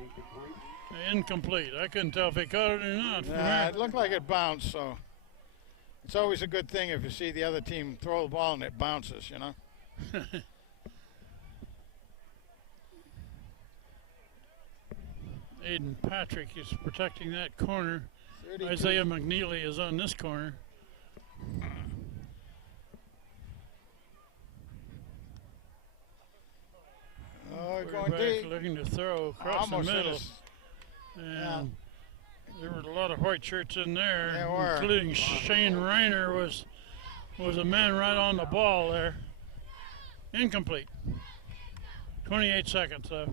Incomplete. Incomplete. I couldn't tell if he caught it or not. from Yeah, here. it looked like it bounced, so it's always a good thing if you see the other team throw the ball and it bounces, you know. Aiden Patrick is protecting that corner. 32. Isaiah McNeely is on this corner. Oh, going Quarterback deep. looking to throw across Almost the hit middle. us. And there were a lot of white shirts in there, There were. including Shane Reiner was a man right on the ball there. Incomplete. 28 seconds left.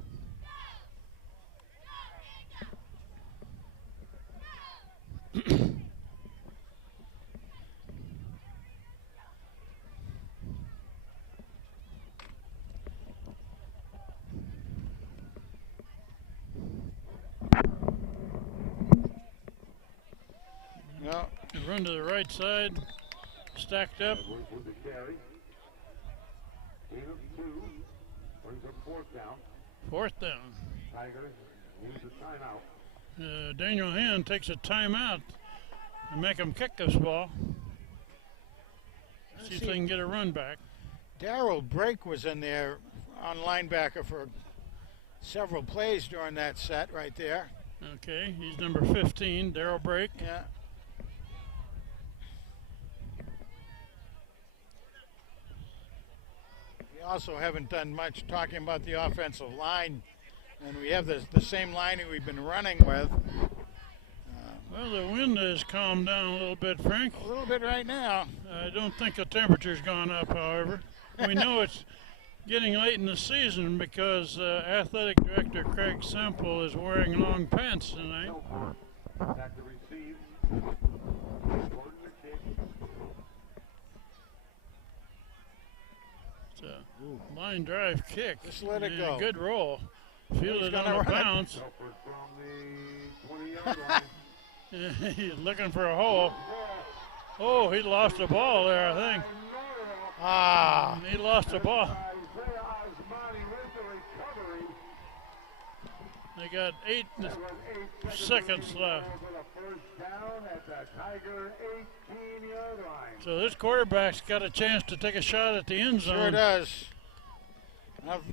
No, Run to the right side, stacked up. Edwards with the carry. Gain of 2. Brings up 4th down. Fourth down. Tigers use the timeout. Daniel Hand takes a timeout and make him kick this ball. See if they can get a run back. Darrell Brake was in there on linebacker for several plays during that set right there. Okay, he's number 15, Darrell Brake. Yeah. We also haven't done much talking about the offensive line, and we have the same lining we've been running with. Well, the wind has calmed down a little bit, Frank. A little bit right now. I don't think the temperature's gone up, however. We know it's getting late in the season because athletic director Craig Semple is wearing long pants tonight. Back to receive. Gordon the kick. It's a line drive kick. Just let it and go. a good roll. Fielded gonna on the run it. bounce. Telford from the 20-yard line. He's looking for a hole. Oh, he lost the ball there, I think. Ah, He lost the ball. Isaiah Osmani with the recovery. They got 8 That was 8 seconds left. for the first down at the Tiger 18-yard line. So this quarterback's got a chance to take a shot at the end zone. sure does.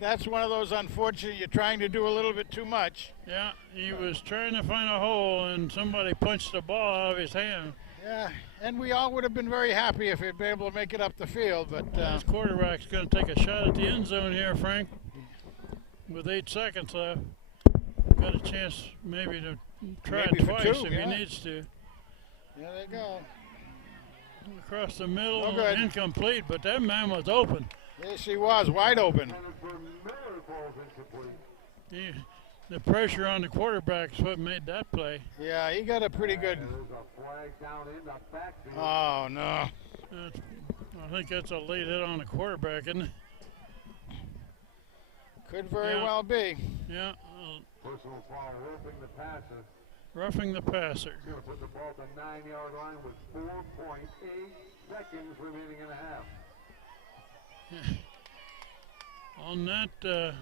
That's one of those unfortunate, you're trying to do a little bit too much. Yeah, he was trying to find a hole and somebody punched the ball out of his hand. Yeah, and we all would have been very happy if he'd been able to make it up the field, but This quarterback's going to take a shot at the end zone here, Frank, with 8 seconds left. Got a chance maybe to try Maybe it for twice two, if yeah. he needs to. there they go. Across the middle, No good. incomplete, but that man was open. Yes, he was wide open. And for Miller falls incomplete. The pressure on the quarterback is what made that play. Yeah, he got a pretty good. There's a flag down in the backfield. Oh no! I think that's a late hit on the quarterback, isn't it? Could very Yeah. well be. Yeah, Personal foul, roughing the passer. roughing the passer. Going to put the ball at the 9-yard line with 4.8 seconds remaining in the half. On that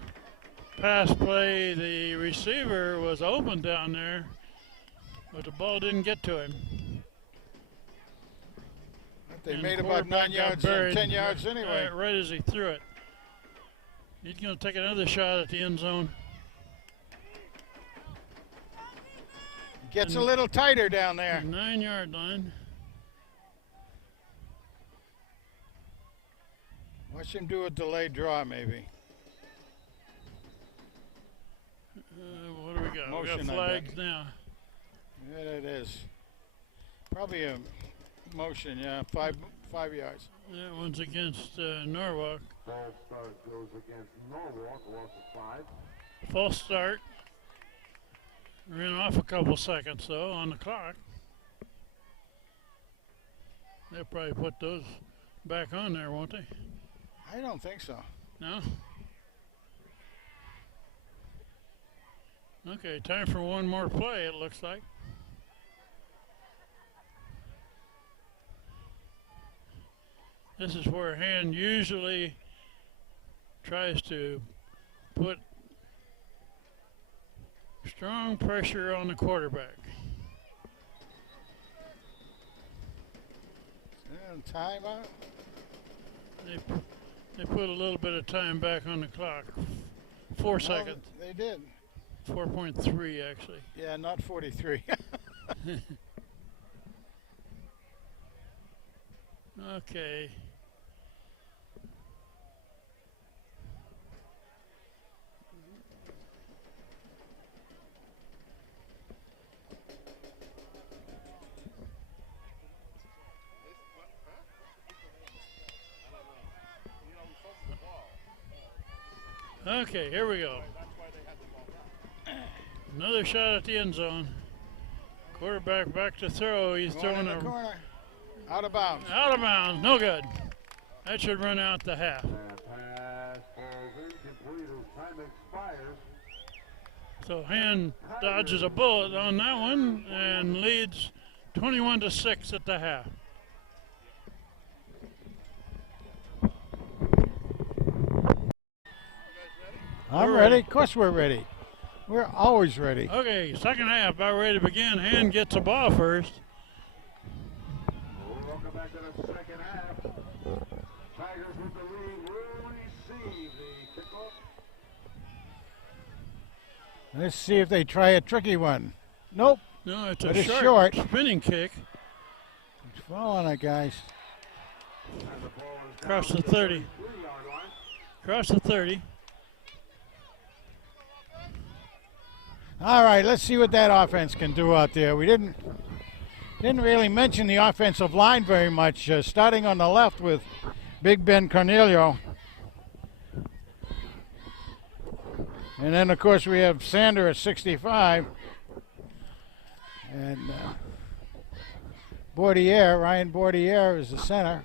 pass play, the receiver was open down there, but the ball didn't get to him. They And made the about 9 quarterback got yards, buried 10 yards anyway. Right as he threw it. He's going to take another shot at the end zone. Gets a little tighter down there. 9-yard line. Watch him do a delayed draw, maybe. What do we got? Motion, We I got flags now. Yeah, it is. Probably a motion, yeah, 5 yards. That one's against Norwalk. False start goes against Norwalk, loss of 5. False start. Ran off a couple seconds though on the clock. They'll probably put those back on there, won't they? I don't think so. No? Okay, time for one more play, it looks like. This is where Hand usually tries to put strong pressure on the quarterback. And timeout. They put a little bit of time back on the clock. 4 seconds. They did. 4.3 actually. Yeah, not 43. Okay. Okay, here we go. Another shot at the end zone. Quarterback back to throw. He's Going throwing in the a corner. Out of bounds. out of bounds. No good. That should run out the half. That pass falls incomplete as time expires. So Hand dodges a bullet on that one and leads 21-6 at the half. I'm We're ready. ready. Of course we're ready. We're always ready. Okay, second half about ready to begin. Hand gets the ball first. Welcome back to the second half. Tigers with the lead will receive the kickoff. Let's see if they try a tricky one. Nope. No, it's But a it's short, short. spinning kick It's falling it, guys. And the ball is across down the to 30. 33-yard line. Across the 30. All right, let's see what that offense can do out there. We didn't really mention the offensive line very much. Starting on the left with Big Ben Cornelio. And then, of course, we have Sander at 65. And Bordier, Ryan Bordier is the center.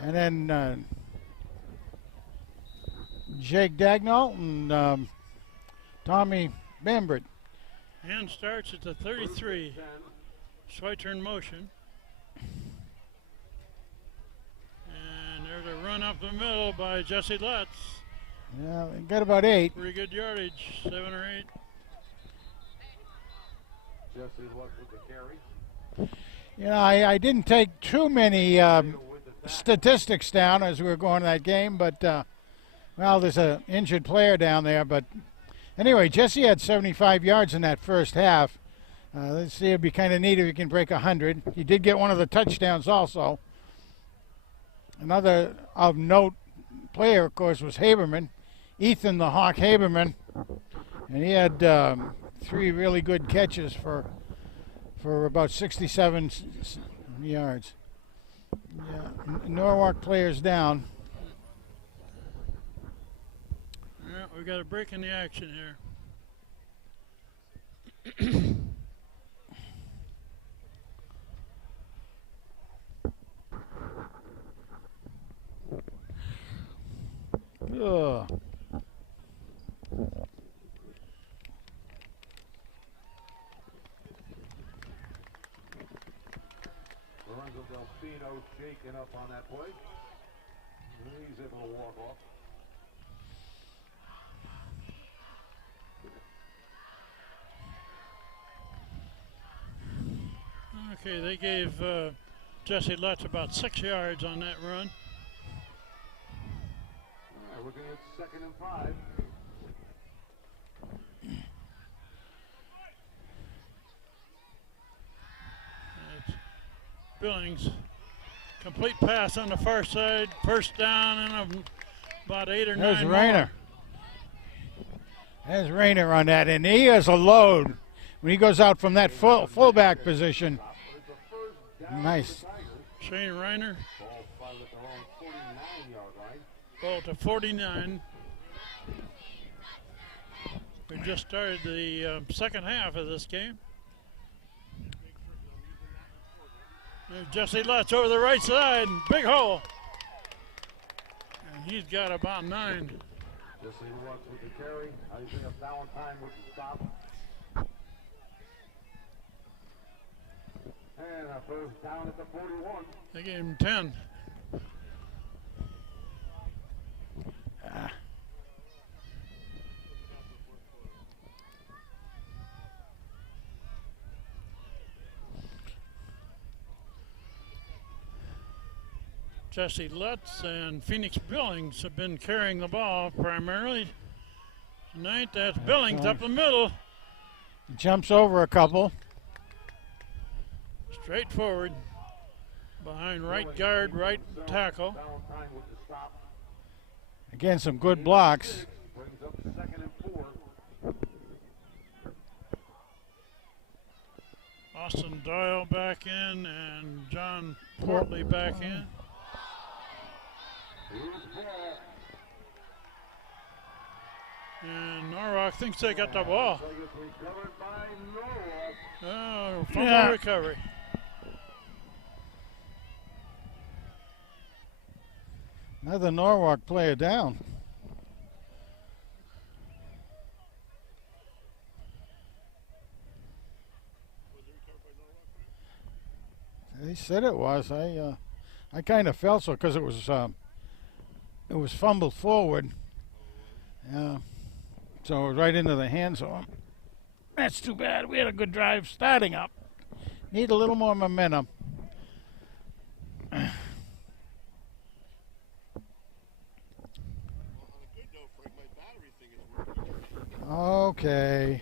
And then Jake Dagnall and Tommy Bambrick. Hand starts at the 33. Schweitzer in motion. And there's a run up the middle by Jesse Lutz. Yeah, they got about 8. Pretty good yardage, 7 or 8. Jesse Lutz with the carry. You know, I didn't take too many statistics down as we were going to that game, but, well, there's an injured player down there. But anyway, Jesse had 75 yards in that first half. Let's see, it'd be kind of neat if he can break 100. He did get one of the touchdowns also. Another of note player, of course, was Haberman, Ethan the Hawk Haberman. And he had 3 really good catches for about 67 yards. Yeah, Norwalk players down. Yeah, we got a break in the action here. Ugh. Lorenzo Delfino shaken up on that play. He's able to walk off. Okay, they gave Jesse Lutz about 6 yards on that run. All right, we're going to hit 2nd and 5. It's Billings. Complete pass on the far side. First down and about 8 or 9 There's more. Rayner. There's Rayner on that, and he has a load when he goes out from that fullback position. Nice. Shane Reiner. Ball spotted at the wrong 49-yard line. Ball to 49. We just started the second half of this game. There's Jesse Lutz over the right side. Big hole. And he's got about 9. Jesse Lutz with the carry. Isaiah Valentine with the stop. And a first down at the 41. They gave him 10. Jesse Lutz and Phoenix Billings have been carrying the ball primarily. Tonight, that's Billings up the middle. He jumps over a couple. Straight forward. Behind right guard, right tackle. Valentine with the stop. Again, some good blocks. Brings up 2nd and 4. Austin Doyle back in and John Portley back in. And Norwalk thinks they got the ball. Recovered by Norwalk. Oh, fumble recovery. Another Norwalk player down. They said it was. I kind of felt so because it was fumbled forward. So it was right into the hands of him. That's too bad. We had a good drive starting up. Need a little more momentum. Okay.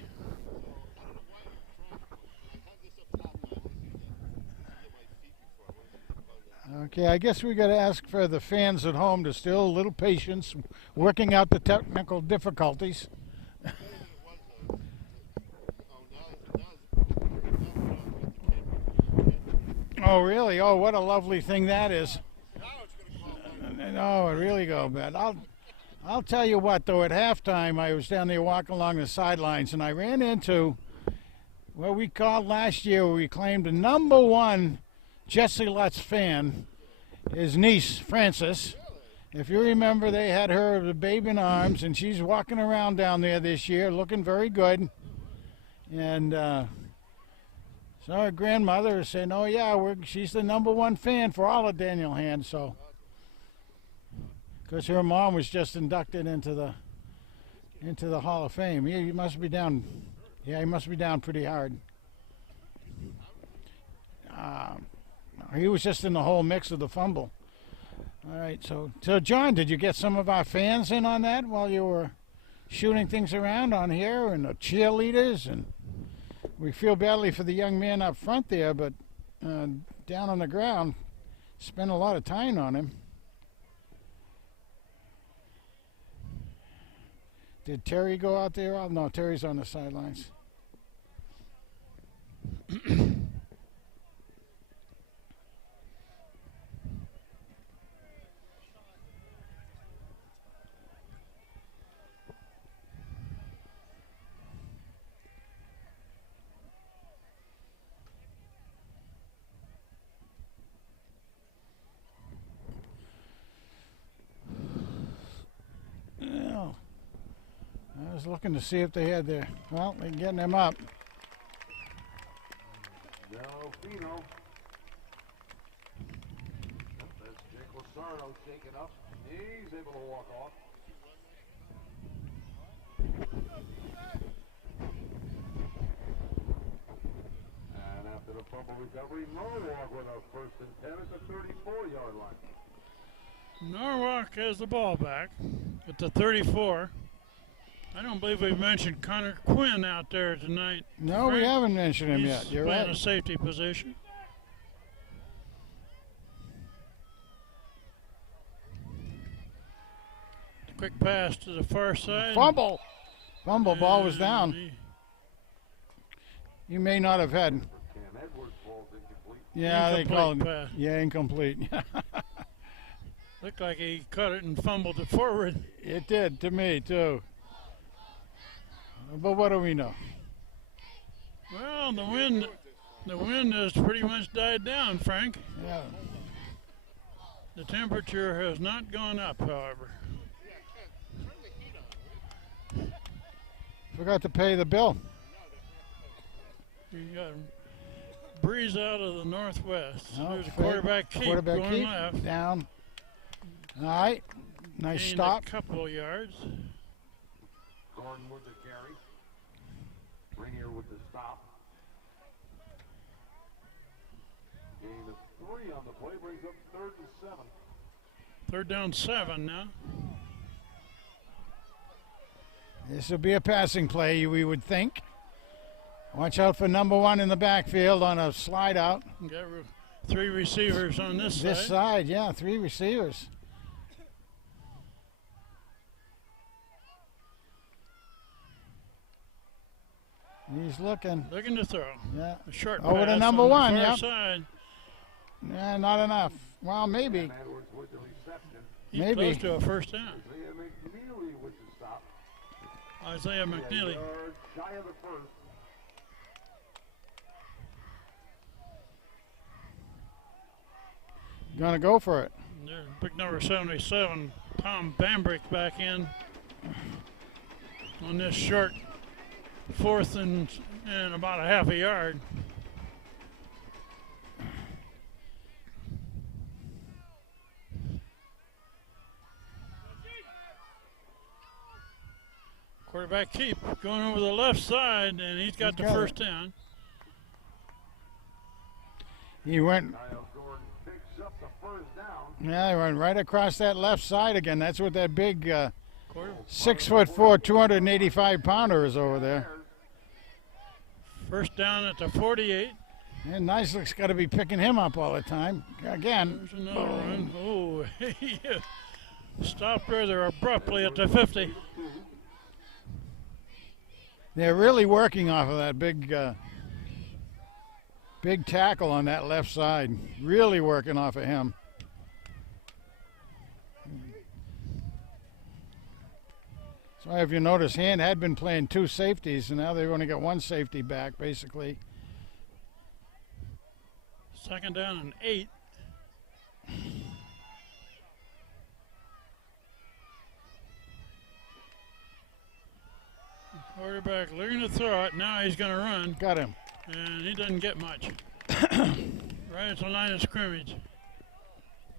Okay, I guess we got to ask for the fans at home to still a little patience, working out the technical difficulties. Oh, really? Oh, what a lovely thing that is. No, it really go bad. I'll tell you what, though, at halftime, I was down there walking along the sidelines, and I ran into what we called last year, where we claimed the #1 Jesse Lutz fan, his niece, Frances. If you remember, they had her with a baby in arms, and she's walking around down there this year, looking very good. And so her grandmother is saying, oh, yeah, she's the #1 fan for all of Daniel Hand, so. Because her mom was just inducted into the Hall of Fame. He must be down. Yeah, he must be down pretty hard. He was just in the whole mix of the fumble. All right, so John, did you get some of our fans in on that while you were shooting things around on here, and the cheerleaders? And we feel badly for the young man up front there, but down on the ground, spent a lot of time on him. Did Terry go out there? Oh, no, Terry's on the sidelines. I was looking to see if they had their, well, they're getting him up. Delfino. That's Jake Lozano shaken up. He's able to walk off. And after the fumble recovery, Norwalk with a 1st and 10 at the 34-yard line. Norwalk has the ball back at the 34. I don't believe we've mentioned Connor Quinn out there tonight. No, we haven't mentioned him yet. He's You're playing right. a safety position. Quick pass to the far side. Fumble. Fumble, ball was And down. You may not have had. Cam Edwards falls incomplete. Yeah, they call it. Incomplete pass. Yeah, incomplete. Looked like he cut it and fumbled it forward. It did to me too. But what do we know? Well, the wind The wind has pretty much died down, Frank. Yeah. The temperature has not gone up, however. Forgot to pay the bill. You got a breeze out of the northwest. Oh, There's a fake. quarterback keep Quarterback going keep. left. Down. All right. Nice Gained stop. a couple of yards. Gordon with the carry. Rainier with the stop. Gain of 3 on the play brings up 3rd and 7. 3rd down 7 now. This will be a passing play, we would think. Watch out for number 1 in the backfield on a slide out. Got 3 receivers on this This side. side, yeah, 3 receivers. He's looking. Looking to throw. Yeah. A short Over to pass number on the 1, far yep. side. Yeah, not enough. Well, maybe. And Edwards with the reception. He's Maybe. close to a first down. Isaiah McNeely with the stop. Isaiah McNeely. Yards shy of the first. Gonna go for it. There's big number 77, Tom Bambrick, back in on this short 4th and about a half a yard. Quarterback keep going over the left side, and he's got the got first down. He went, Kyle Gordon picks up the first down. yeah, he went right across that left side again. That's what that big Quarter, 6'4", 285-pounder is over there. first down at the 48. And Nicelik's got to be picking him up all the time. Again, There's another one. Oh, he stopped rather abruptly at the 50. they're really working off of that big tackle on that left side. Really working off of him. So if you notice, Hand had been playing 2 safeties, and now they've only got 1 safety back, basically. 2nd down and 8. Quarterback looking to throw it. Now he's going to run, Got him. and he doesn't get much. Right at the line of scrimmage.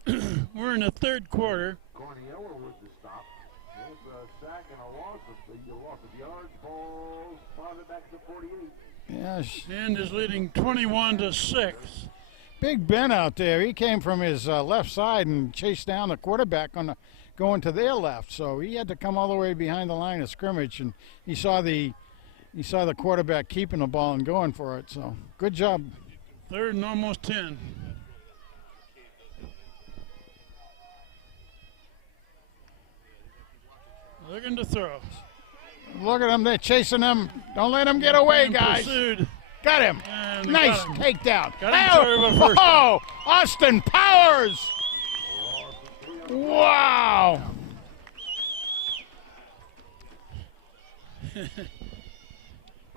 We're in the 3rd quarter. Corniella with the stop. There's a sack and a loss of yards. Ball spotted back to 48. Yeah, And is leading 21-6. Big Ben out there. He came from his left side and chased down the quarterback going to their left. So he had to come all the way behind the line of scrimmage, and he saw the quarterback keeping the ball and going for it. So good job. 3rd and almost 10. Looking to throw. Look at them. They're chasing him. Don't let them get away, Being guys. pursued. Got him. And Nice got him. takedown. Got him short of a first Oh, Austin Powers. Wow.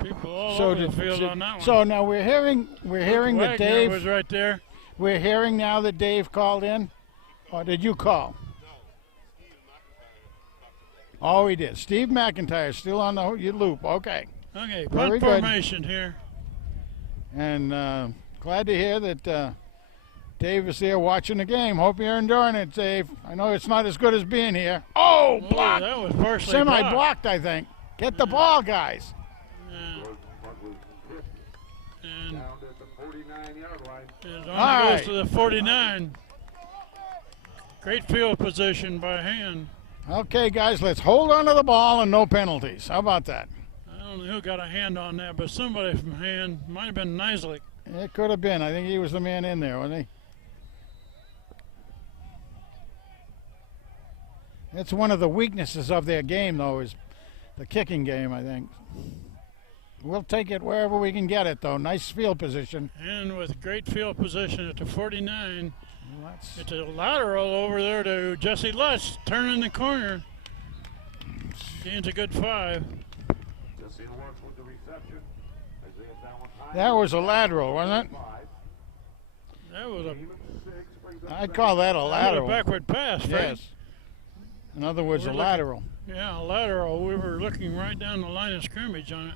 People all over the field on that one. So now we're hearing that Wagner Dave. was right there. We're hearing now that Dave called in, or did you call? Oh, he did. Steve McIntyre still on the loop. Okay. Okay, Very punt good. formation here. And glad to hear that Dave is there watching the game. Hope you're enjoying it, Dave. I know it's not as good as being here. Oh, Oh, blocked. that was partially Semi-blocked, I think. Get the ball, guys. Yeah. Gordon's punt was tipped And down at the 49-yard line. it only All goes right. to the 49. Great field position by Hand. Okay, guys, let's hold on to the ball and no penalties. How about that? I don't know who got a hand on that, but somebody from Hand might have been Nicelik. It could have been. I think he was the man in there, wasn't he? That's one of the weaknesses of their game, though, is the kicking game, I think. We'll take it wherever we can get it, though. Nice field position. And with great field position at the 49. Well, that's- It's a lateral over there to Jesse Lutz, turning the corner. Gains a good 5. Jesse Lutz with the reception. Isaiah Valentine. That was a lateral, wasn't it? That was a I'd call that a lateral. backward pass, Frank. Yes. In other words, We're a looking- lateral. Yeah, a lateral. We were looking right down the line of scrimmage on it.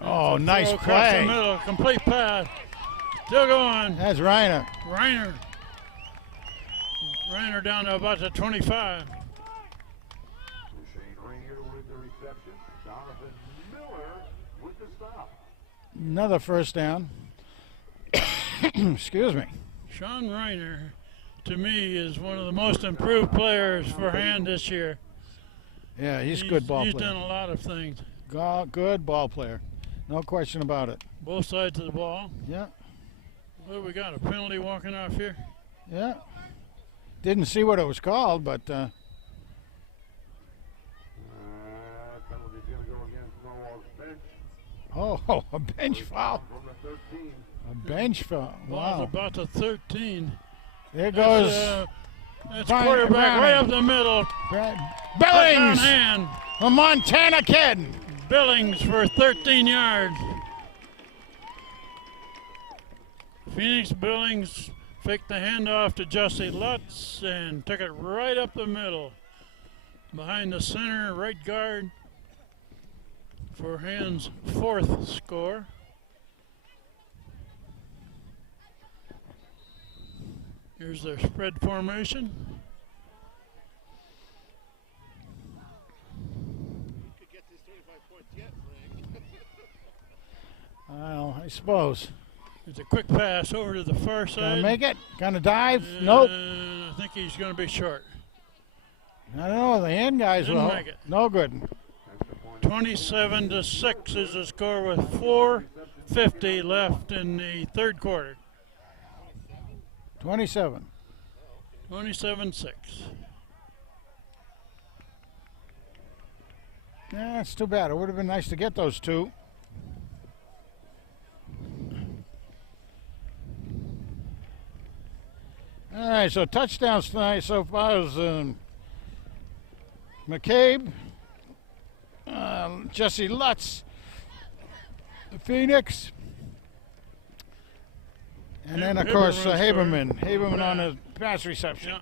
Oh, nice Throw across the play. middle, complete pass. Still going. That's Reiner. Reiner. Reiner down to about the 25. Shane Rainier with the reception. Jonathan Miller with the stop. Another first down. Excuse me. Sean Reiner, to me, is one of the most improved players for Hand this year. Yeah, he's a good ball He's player. done a lot of things. Good ball player. No question about it. Both sides of the ball. Yeah, What we got? A penalty walking off here? yeah. Didn't see what it was called, but Penalty's going to go against Norwalk's bench a bench foul. from the 13. A bench foul. Ball's Wow. about to 13. There goes That's Brian quarterback Browning. right up the middle. Billings, Touchdown Hand. a Montana kid. Billings for 13 yards. Phoenix Billings faked the handoff to Jesse Lutz and took it right up the middle. Behind the center, right guard for Hand's 4th score. Here's their spread formation. Well, I suppose. It's a quick pass over to the far side. Gonna make it? Gonna dive? Nope. I think he's going to be short. I don't know. The hand guys Didn't will. make it. No good. 27-6 is the score with 4:50 left in the third quarter. 27. 27-6. Yeah, it's too bad. It would have been nice to get those two. All right, so touchdowns tonight so far is McCabe, Jesse Lutz, Phoenix, and then of course Haberman Haberman. Haberman on the pass reception. Yeah.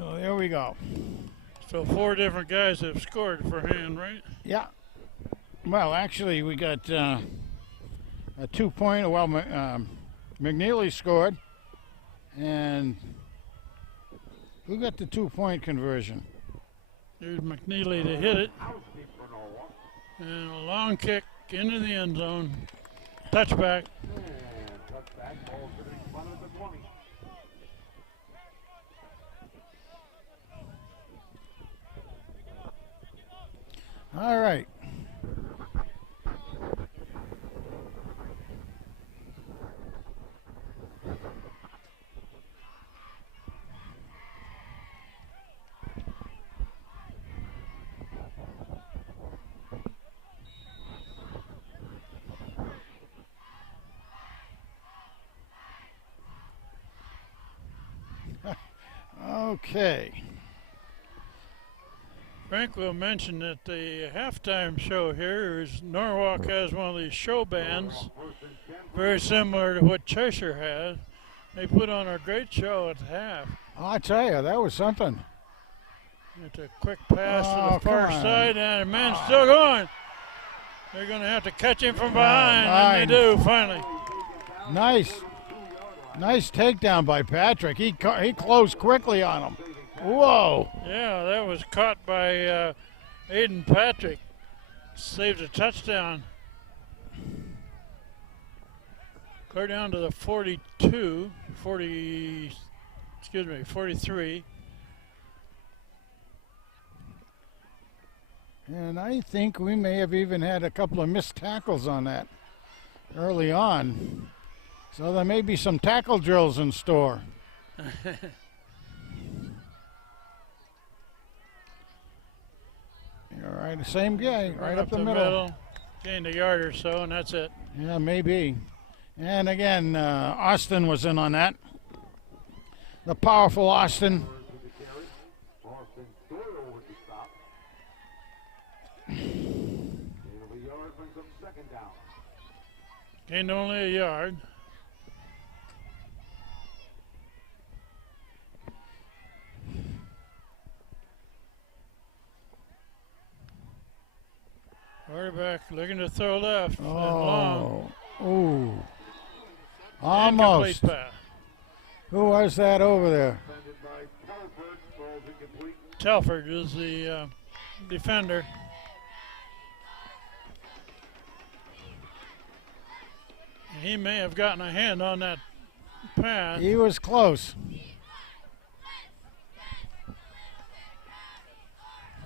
Oh, there we go. So 4 different guys have scored for Hand, right? Yeah. Well, actually, we got a 2-point. Well, McNeely scored, and who got the 2-point conversion? There's McNeely to hit it. House deep for Norwalk. And a long kick into the end zone. Touchback. And touchback. Ball sitting in front of the 20. All right. Okay. Frank will mention that the halftime show here is Norwalk has one of these show bands, very similar to what Cheshire has. They put on a great show at half. I tell you, that was something. It's a quick pass to Oh, the far come on. side, and the man's still going. They're going to have to catch him from behind, and they do finally. Nice takedown by Patrick. He closed quickly on him. Whoa. Yeah, that was caught by Aiden Patrick. Saved a touchdown. Clear down to the 43. And I think we may have even had a couple of missed tackles on that early on. So there may be some tackle drills in store. All right, the same guy, right up the middle. Gained a yard or so, and that's it. Yeah, maybe. And again, Austin was in on that. The powerful Austin. With the carry. Austin Doyle with the stop. Gain of a yard brings up second down. Gained only a yard. Quarterback looking to throw left. And long. Oh, ooh. Incomplete Almost. pass. Who was that over there? Defended by Telford. Throws incomplete. Telford is the defender. He may have gotten a hand on that pass. He was close.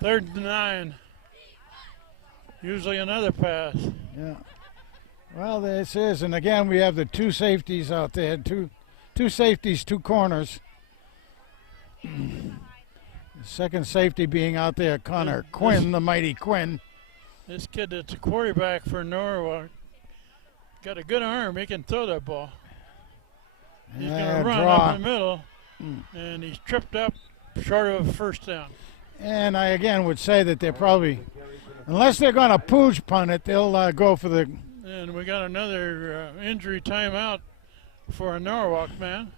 3rd and 9. Usually another pass. Yeah. Well, this is, and again we have the two safeties out there, two safeties, two corners. The second safety being out there, Connor Quinn, the mighty Quinn. This kid that's a quarterback for Norwalk got a good arm. He can throw that ball. He's going to run up in the middle, and he's tripped up short of a first down. And I again would say that they're probably, unless they're going to pooch punt it, they'll go for the. And we got another injury timeout for a Norwalk man.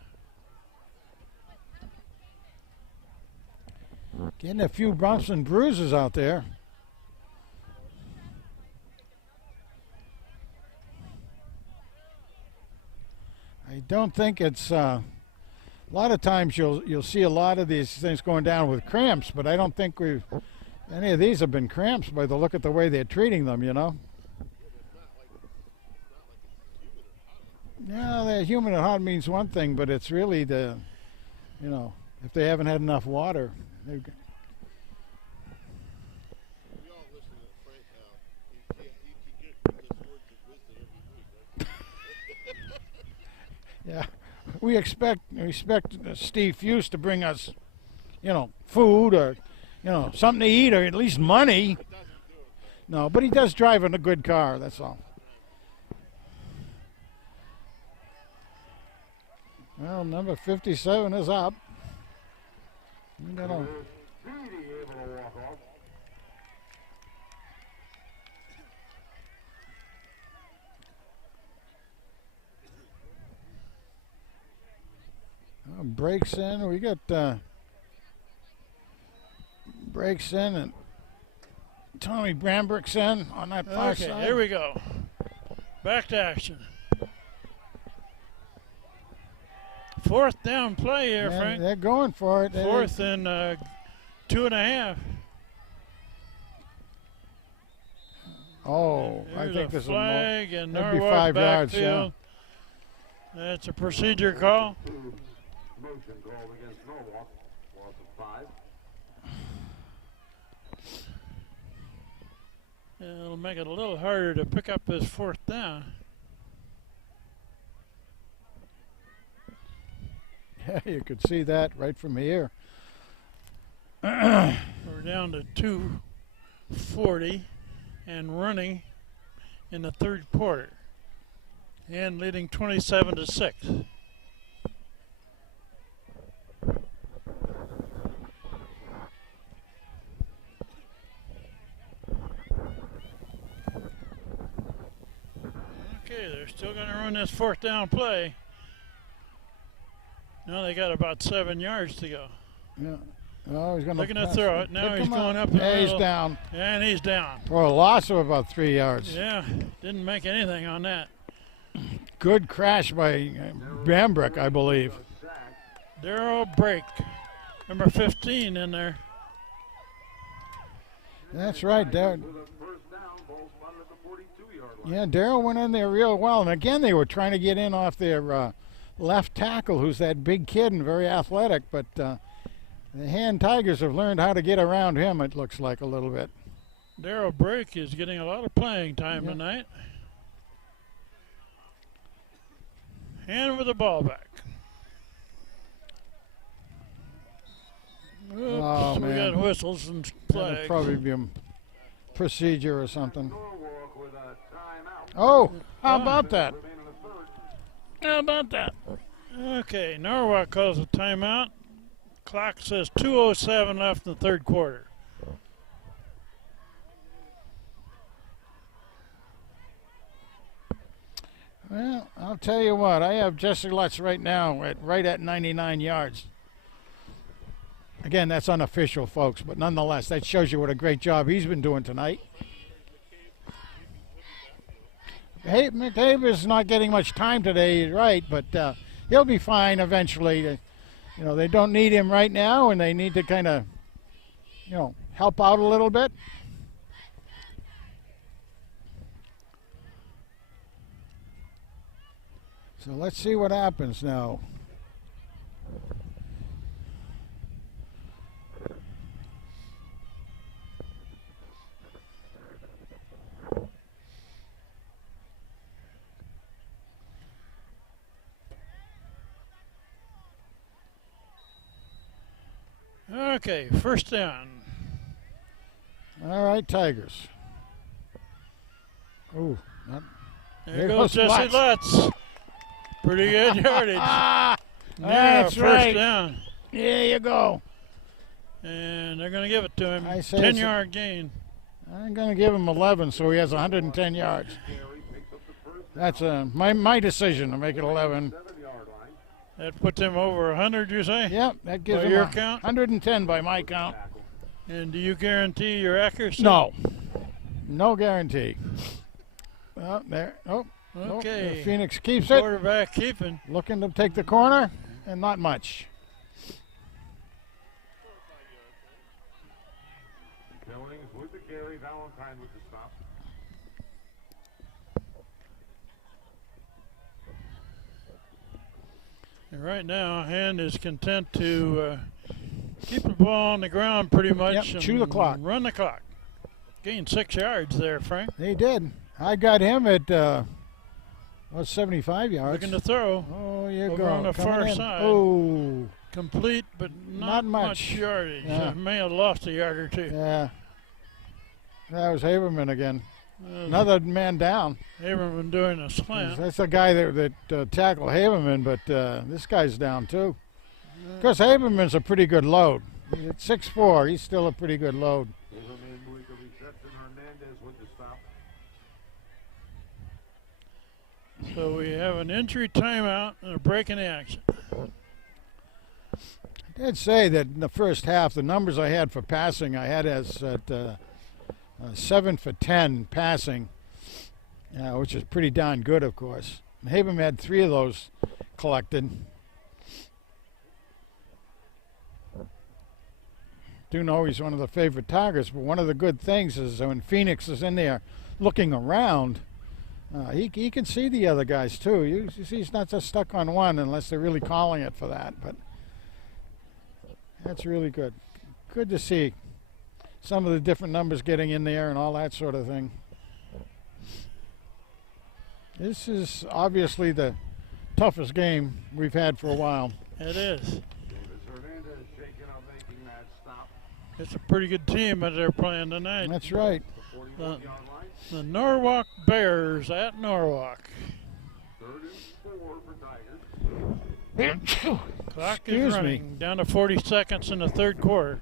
Getting a few bumps and bruises out there. I don't think it's a lot of times you'll see a lot of these things going down with cramps, but I don't think any of these have been cramps by the look at the way they're treating them, you know. Yeah, they're humid and hot means one thing, but it's really the, you know, if they haven't had enough water. they've g- We all listen to Frank now. He gives us words of wisdom every week, right? Yeah, we expect Steve Fuse to bring us, you know, food or, you know, something to eat or at least money. No, but he does drive in a good car. That's all. Well, number 57 is up. You know, Speedy able to walk off. breaks in. We got breaks in and Tommy Brambrick's in on that far Okay, side. here we go. Back to action. 4th down play here, And Frank. they're going for it. 4th and 2.5. Oh, I There's think a this flag and that'd be Norwalk 5 yards, backfield. That's a procedure call. Motion called against Norwalk. Loss of 5. It'll make it a little harder to pick up this 4th down. Yeah, you could see that right from here. We're down to 2:40 and running in the 3rd quarter, and leading 27-6. Okay, they're still going to run this 4th down play. Now they got about 7 yards to go. Yeah. Oh, he's going Looking to throw it. Now he's going up the Yeah, he's middle. down And he's down. for a loss of about 3 yards. Yeah, didn't make anything on that. Good crash by Bambrick, I believe. Darrell Brake, number 15 in there. That's right, Darryl. With a first down, ball spotted at the 42-yard line. Yeah, Darryl went in there real well. And again, they were trying to get in off their left tackle, who's that big kid and very athletic. But the Hand Tigers have learned how to get around him, it looks like, a little bit. Darrell Brake is getting a lot of playing time Yep. tonight. And with the ball back. Oops, Oh, we man. got whistles and That'll flags. probably be a procedure or something. Norwalk with a Oh, how about that? Remain in the third. How about that? Okay, Norwalk calls a timeout. Clock says 2:07 left in the third quarter. Well, I'll tell you what. I have Jesse Lutz right now right at 99 yards. Again, that's unofficial, folks, but nonetheless, that shows you what a great job he's been doing tonight. Hey, McCabe is not getting much time today, he's right, but he'll be fine eventually. You know, they don't need him right now, and they need to kind of, you know, help out a little bit. So let's see what happens now. Okay, first down. All right, Tigers. Oh, not. There goes Jesse Lutz. Pretty good yardage. That's first right. down. There you go. And they're going to give it to him. I say 10-yard gain. I'm going to give him 11, so he has 110 yards. That's my decision to make it 11. 7-yard line. That puts him over 100, you say? Yep, that gives By him your a count? 110 by my count. And do you guarantee your accuracy? No, no guarantee. Oh, there. Oh, Okay. oh, Phoenix keeps it. Quarterback keeping. Looking to take the corner, and not much. Billings with the carry. Valentine with the stop. And right now, Hand is content to keep the ball on the ground pretty much. Yep, chew the and clock. Run the clock. Gained 6 yards there, Frank. He did. I got him at 75 yards. Looking to throw. Oh, you over go. on the Coming far in. side. Oh, Complete, but not much. much yardage. Yeah. May have lost a yard or two. yeah. That was Haberman again. Uh, Another man down. Haberman doing a slam. That's the guy that tackled Haberman, but this guy's down too. Because Haberman's a pretty good load. At 6'4", he's still a pretty good load. Overman with the reception. Hernandez with the stop. So we have an injury timeout and a break in the action. I did say that in the first half, the numbers I had for passing, I had as at 7 for 10 passing, which is pretty darn good, of course. And Haberman had 3 of those collected. Do know he's one of the favorite targets, but one of the good things is when Phoenix is in there looking around, he can see the other guys too. You see, he's not just stuck on one unless they're really calling it for that. But that's really good. Good to see some of the different numbers getting in there and all that sort of thing. This is obviously the toughest game we've had for a while. It is. Davis Hernandez shaking up making that stop. It's a pretty good team that they're playing tonight. That's right. The 41-yard line. The Norwalk Bears at Norwalk. 3rd and 4 for Tigers. Clock Excuse is me. running. Down to 40 seconds in the third quarter.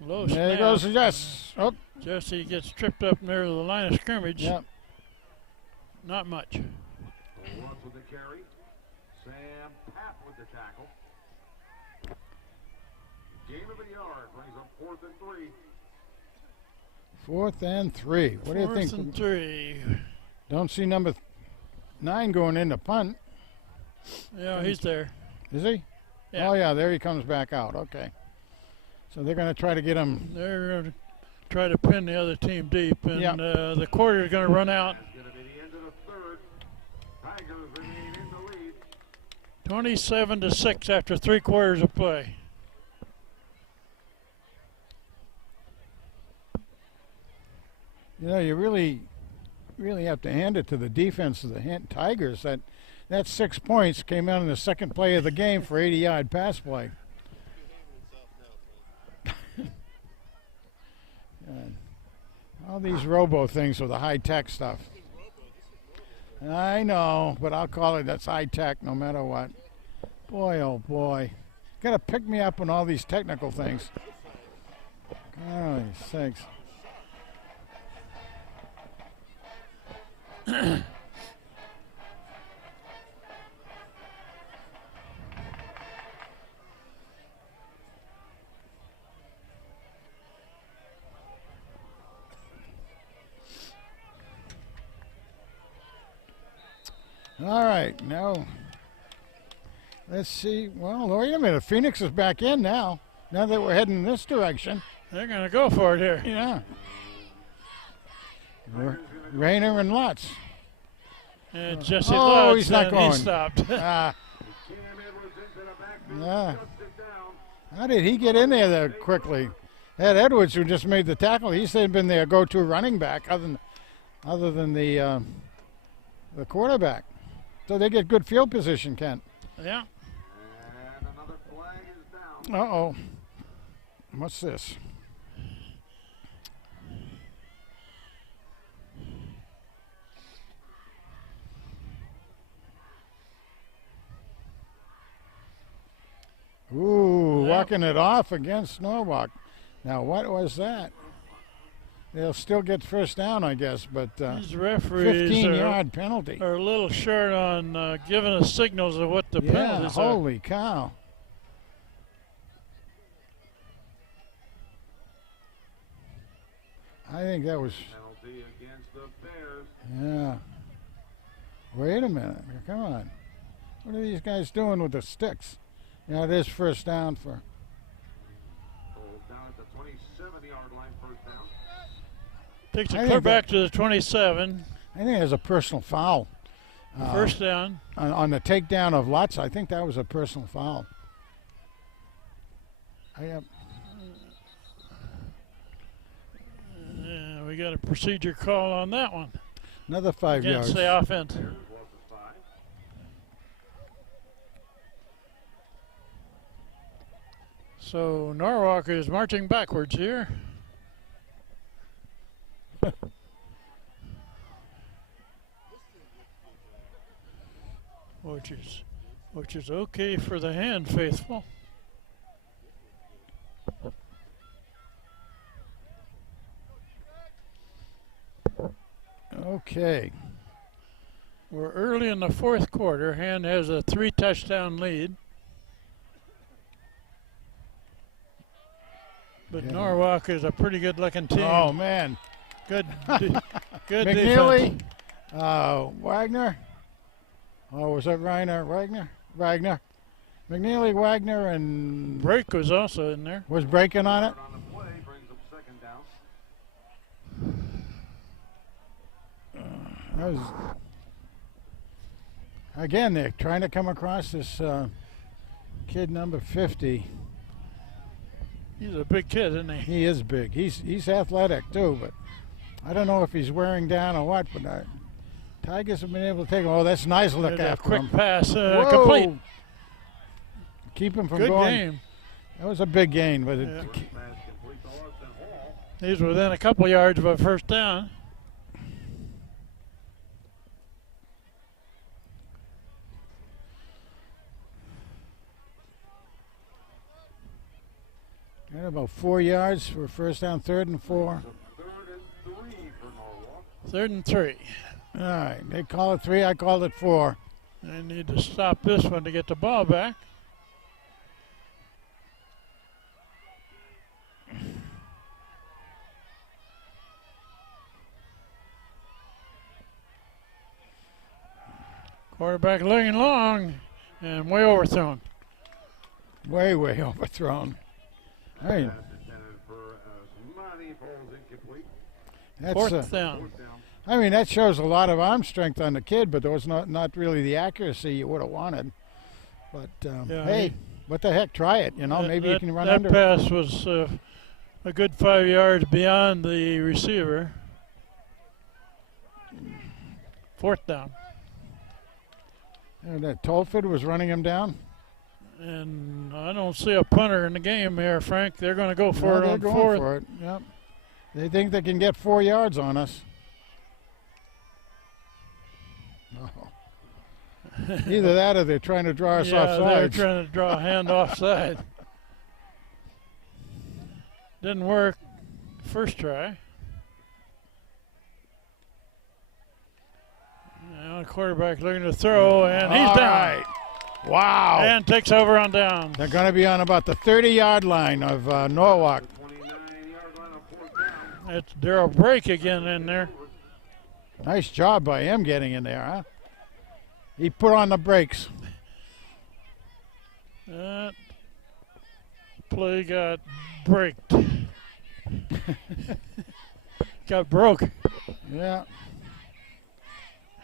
Low There snap. goes Jess. Oh, Jesse gets tripped up near the line of scrimmage. yeah. Not much. Runs with the carry. Sam Papp with the tackle. Gain of a yard brings up 4th and 3. 4th and 3. What do you Fourth think? and 3. Don't see number 9 going in to punt. Yeah, he's there. Is he? Yeah. Oh, yeah, there he comes back out. Okay. So they're going to try to get him. They're going to try to pin the other team deep, and Yeah. the quarter is going to run out. That's going to be the end of the 3rd. Tigers remain in the lead. 27-6 after 3 quarters of play. You know, you really have to hand it to the defense of the Tigers. That 6 points came out in the second play of the game for 80-yard pass play. these robo things with the high-tech stuff. I know, but I'll call it that's high-tech no matter what. Boy, oh boy. Gotta pick me up on all these technical things. Golly sakes. All right, now let's see. Well, wait a minute. Phoenix is back in now. Now that we're heading in this direction. They're going to go for it here. Yeah. Rayner and Lutz. And Jesse Oh, Lutz, he's not and going. he stopped. Ah, Cam Edwards into the backfield. yeah. Shuts it down. How did he get in there that quickly? Ed Edwards, who just made the tackle, he's been their go-to running back, other than the quarterback. So they get good field position, Kent. Yeah. And another flag is down. Uh-oh. What's this? Ooh, Yep. walking it off against Norwalk. Now, what was that? They'll still get first down, I guess, but These referees 15-yard penalty. are a little short on giving us signals of what the Yeah, penalties are. holy cow. I think that was, Penalty against the Bears. yeah. Wait a minute. Come on. What are these guys doing with the sticks? Yeah, it is first down for. Goes down at the 27-yard line, first down. Takes I it think clear that- back to the 27. I think there's a personal foul. First down. On the takedown of Lutz, I think that was a personal foul. Yeah, we got a procedure call on that one Another 5 yards. against the offense. Bears lost the 5. So Norwalk is marching backwards here. which is okay for the hand faithful. Okay. We're early in the fourth quarter. Hand has a 3-touchdown lead. But Yeah. Norwalk is a pretty good-looking team. Oh, man. Good, good McNeely, defense. Wagner. Oh, was that Wagner? Wagner. McNeely, Wagner, and Brake was also in there. was breaking on it. On the play brings them second down. That was, again, they're trying to come across this kid number 50. He's a big kid, isn't he? He is big. He's athletic too, but I don't know if he's wearing down or what. But Tigers have been able to take him. Oh, that's a nice look There's a after quick him. pass, Whoa. complete. Keep him from Good going. game. That was a big gain, but Yeah. Pass complete to Austin Hall. He's within a couple yards of a first down. Got about 4 yards for first down, 3rd and 4. So 3rd and 3 for Norwalk. 3rd and 3. All right, they call it 3. I called it 4. They need to stop this one to get the ball back. Quarterback looking long and way overthrown. Way overthrown. Hey, Pass intended for Asmani, falls incomplete. that's Fourth down. Fourth down. I mean, that shows a lot of arm strength on the kid, but there was not really the accuracy you would have wanted. But Yeah, hey, what the heck? Try it. You know, maybe you can run that under. pass was a good 5 yards beyond the receiver. 4th down. And that Tolford was running him down. And I don't see a punter in the game here, Frank. They're going to go for No, it they're on going 4th. for it. Yep. They think they can get 4 yards on us. No. Either that or they're trying to draw us Yeah, they're offside. trying to draw a hand offside. Didn't work first try. Now the quarterback looking to throw, and he's All down. right. Wow. And takes over on down. They're going to be on about the 30-yard line of Norwalk. 29-yard line on fourth down. It's Daryl Brake again in there. Nice job by him getting in there, huh? He put on the brakes. That play got braked. Got broke. Yeah.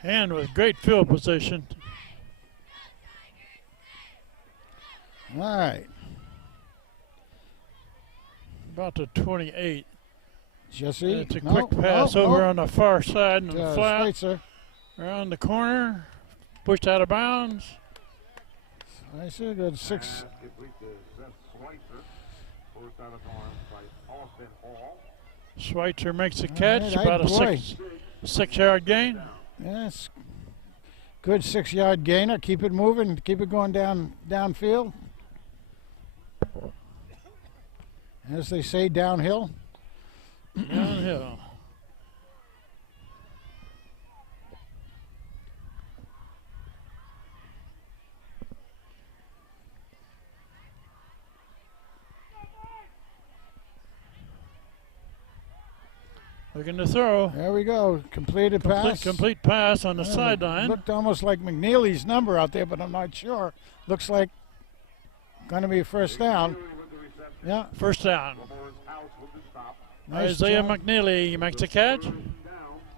Hand with great field position. All right. About to 28. Jesse. It's a No, quick pass no, over no. on the far side and the flat. Schweitzer. Around the corner. Pushed out of bounds. I see. Good 6. Pass complete to Seth Schweitzer. Forced out of bounds by Austin Hall. Schweitzer makes a All catch. right, About a boy. 6-yard gain. Yes. Good 6-yard gainer. Keep it moving. Keep it going downfield. As they say, downhill. Downhill. Looking to throw. There we go. Completed pass. Complete pass on the Yeah, sideline. Looked almost like McNeely's number out there, but I'm not sure. Looks like going to be a first down. Yeah. First down. Lamore's house with the stop. Nice Isaiah job. McNeely makes a catch. Down.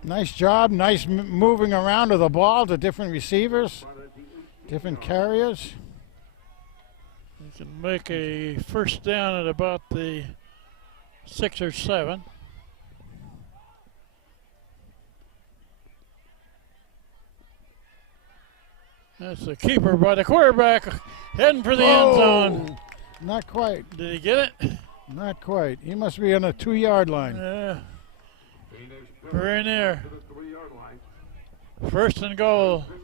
Nice job. Nice moving around of the ball to different receivers, But at the 18 different carriers. You can make a first down at about the 6 or 7. That's the keeper by the quarterback heading for the end zone. Not quite. Did he get it? Not quite. He must be on the 2-yard line. Yeah, Phoenix very near. to the 3-yard line. First and goal. Good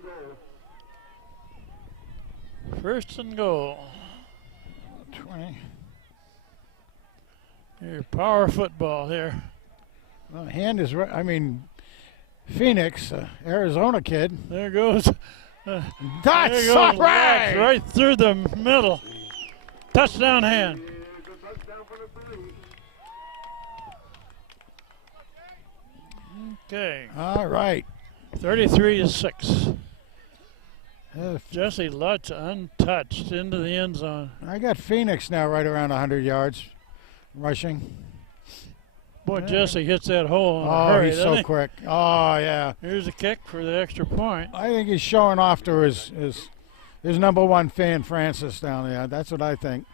goal. First and goal. 20. Your power football here. Well, hand is right. I mean, Phoenix, Arizona kid. There goes. That's There all goes right. Lutz right through the middle. Touchdown hand. It's a touchdown for the 3. Okay, All right. 33-6. Uh, Jesse Lutz untouched into the end zone. I got Phoenix now right around 100 yards rushing. Boy, Yeah. Jesse hits that hole in a Oh, hurry, he's doesn't so he? quick. Oh, yeah. Here's a kick for the extra point. I think he's showing off to his number one fan, Francis, down there. That's what I think.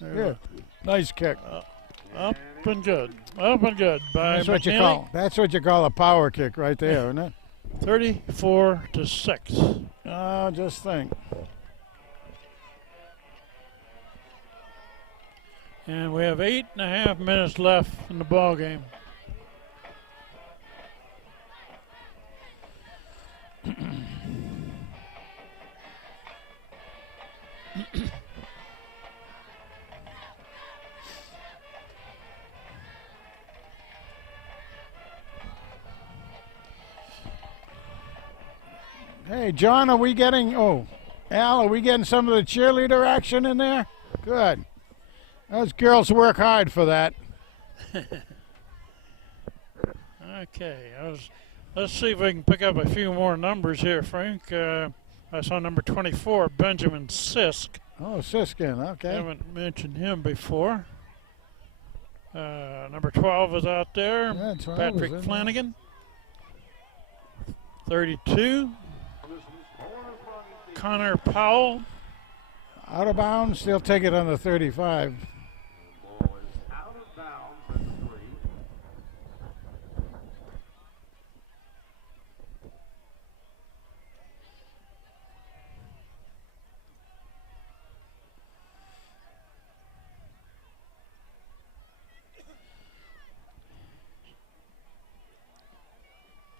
There Yeah. Nice kick. Up and good. Up and good by That's what you McNeely. call. That's what you call a power kick right there, isn't it? 34-6. Oh, just think. And we have 8.5 minutes left in the ball game. Hey, John, are we getting? Oh, Al, are we getting some of the cheerleader action in there? Good. Those girls work hard for that. Okay, let's see if we can pick up a few more numbers here, Frank. I saw number 24, Benjamin Sisk. Oh, Siskin. Okay. Haven't mentioned him before. Number 12 is out there, Yeah, 12 is Patrick in there. Flanagan. 32, Connor Powell. Out of bounds. They'll take it on the 35. Ball is out of bounds at the 3.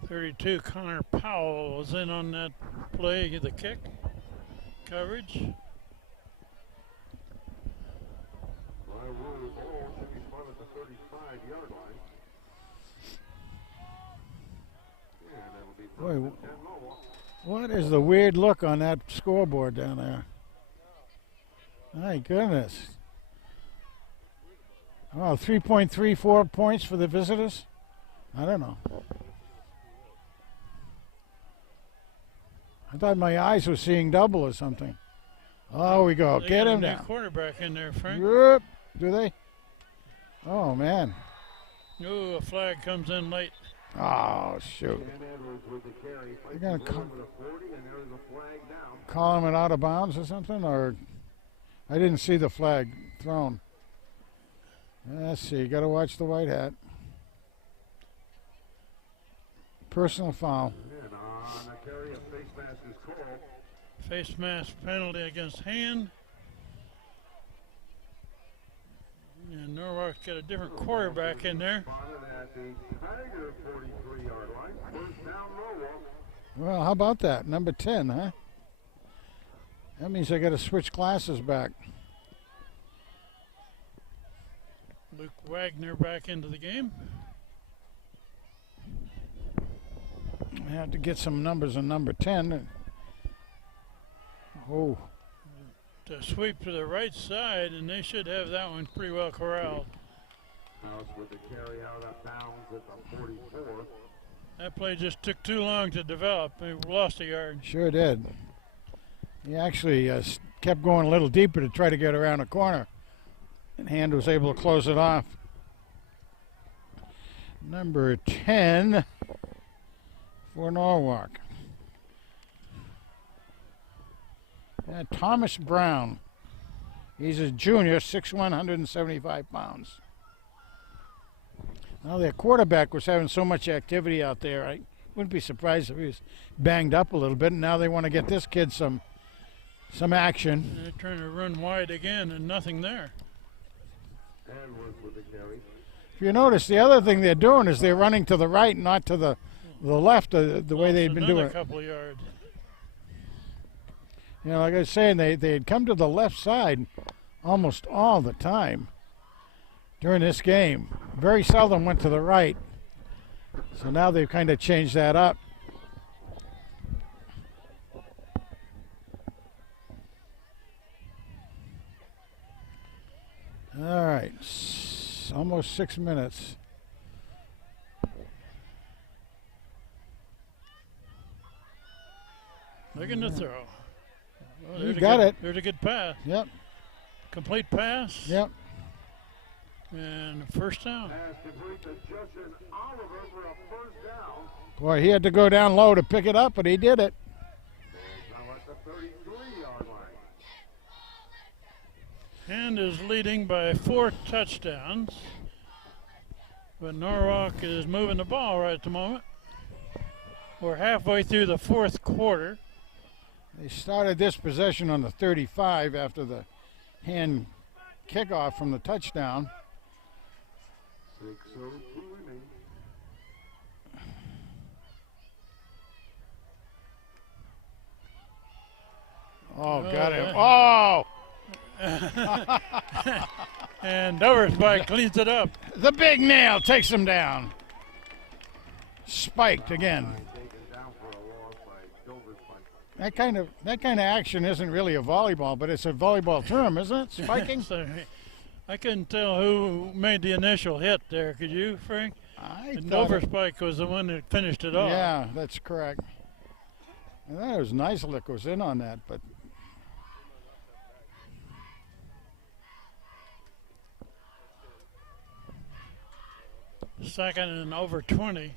32, Connor Powell was in on that play, the kick coverage. My rule, ball should be spun at the 35-yard line. And that'll be Boy, 10 Norwalk. what is the weird look on that scoreboard down there? My goodness. Oh, 3.34 points for the visitors? I don't know. I thought my eyes were seeing double or something. Oh, we go. They Get got a him new down. quarterback in there, Frank. Yep. Do they? Oh, man. Ooh, a flag comes in late. Oh, shoot. Dan Edwards with the carry. They're going to Over the 40, and there is a flag down. call him it out of bounds or something? Or I didn't see the flag thrown. Let's see. Got to watch the white hat. Personal foul. And on a carry, a face mask is called. Face mask penalty against Hand. And Norwalk's got a different quarterback in there. Spotted at the Tiger 43-yard line. First down, Norwalk. Well, how about that? Number 10, huh? That means I got to switch classes back. Luke Wagner back into the game. I have to get some numbers on number 10. Oh, To sweep to the right side, and they should have that one pretty well corralled. House with the carry out of bounds at the 44. That play just took too long to develop. They lost a yard. sure did. He actually kept going a little deeper to try to get around a corner. And Hand was able to close it off. Number 10 for Norwalk. Thomas Brown. He's a junior, 6'1", 175 pounds. Well, their quarterback was having so much activity out there. I wouldn't be surprised if he was banged up a little bit. And now they want to get this kid some action. They're trying to run wide again, and nothing there. Edwards with the carry. If you notice, the other thing they're doing is they're running to the right, not to the left, the way Lost they'd been doing another it. couple of yards. You know, like I was saying, they had come to the left side almost all the time during this game. Very seldom went to the right. So now they've kind of changed that up. All right, almost 6 minutes. Looking to throw. Oh, You there's a got good- it. There's a good pass. Yep, Complete pass. yep. And first down. Pass complete to Justin Oliver for a first down. Boy, he had to go down low to pick it up, but he did it. Now at the 33-yard line. Hand is leading by 4 touchdowns. But Norwalk is moving the ball right at the moment. We're halfway through the fourth quarter. They started this possession on the 35 after the Hand kickoff from the touchdown. 6:02 remaining. Oh, got him. Oh! And Overspike cleans it up. The big nail takes him down. Spiked again. Taken down for a loss by Dover Spike. That kind of action isn't really a volleyball, but it's a volleyball term, isn't it? Spiking? So, I couldn't tell who made the initial hit there. Could you, Frank? I And thought it- Overspike was the one that finished it off. Yeah, that's correct. And that was Nizel that goes in on that, but Second and over 20.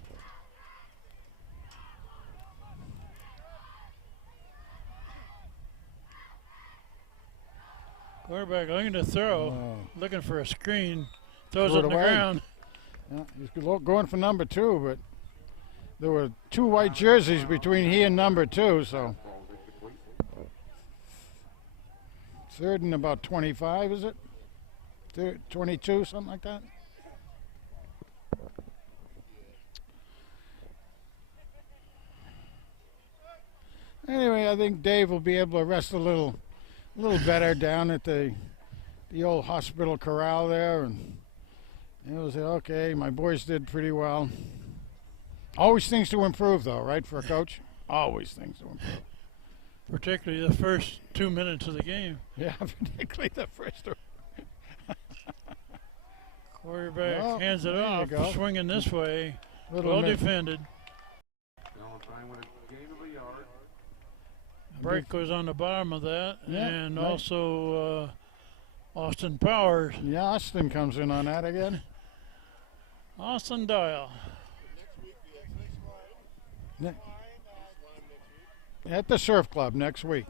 Quarterback looking to throw, looking for a screen, throws Threw it it on the away. ground. yeah, he's going for number 2, but there were 2 white jerseys between he and number 2, so. Third and about 25, is it? 22, something like that? Anyway, I think Dave will be able to rest a little better down at the old hospital corral there, and he'll say, okay, my boys did pretty well. Always things to improve, though, right, for a coach? Always things to improve. Particularly the first 2 minutes of the game. Yeah, particularly the first two. Quarterback Well, hands it there you off, go. swinging this way. Little Well miss. defended. Valentine with a gain of a yard. Break goes on the bottom of that. Yeah, and right. also Austin Powers. Yeah, Austin comes in on that again. Austin Dial. Ne- At the Surf Club next week.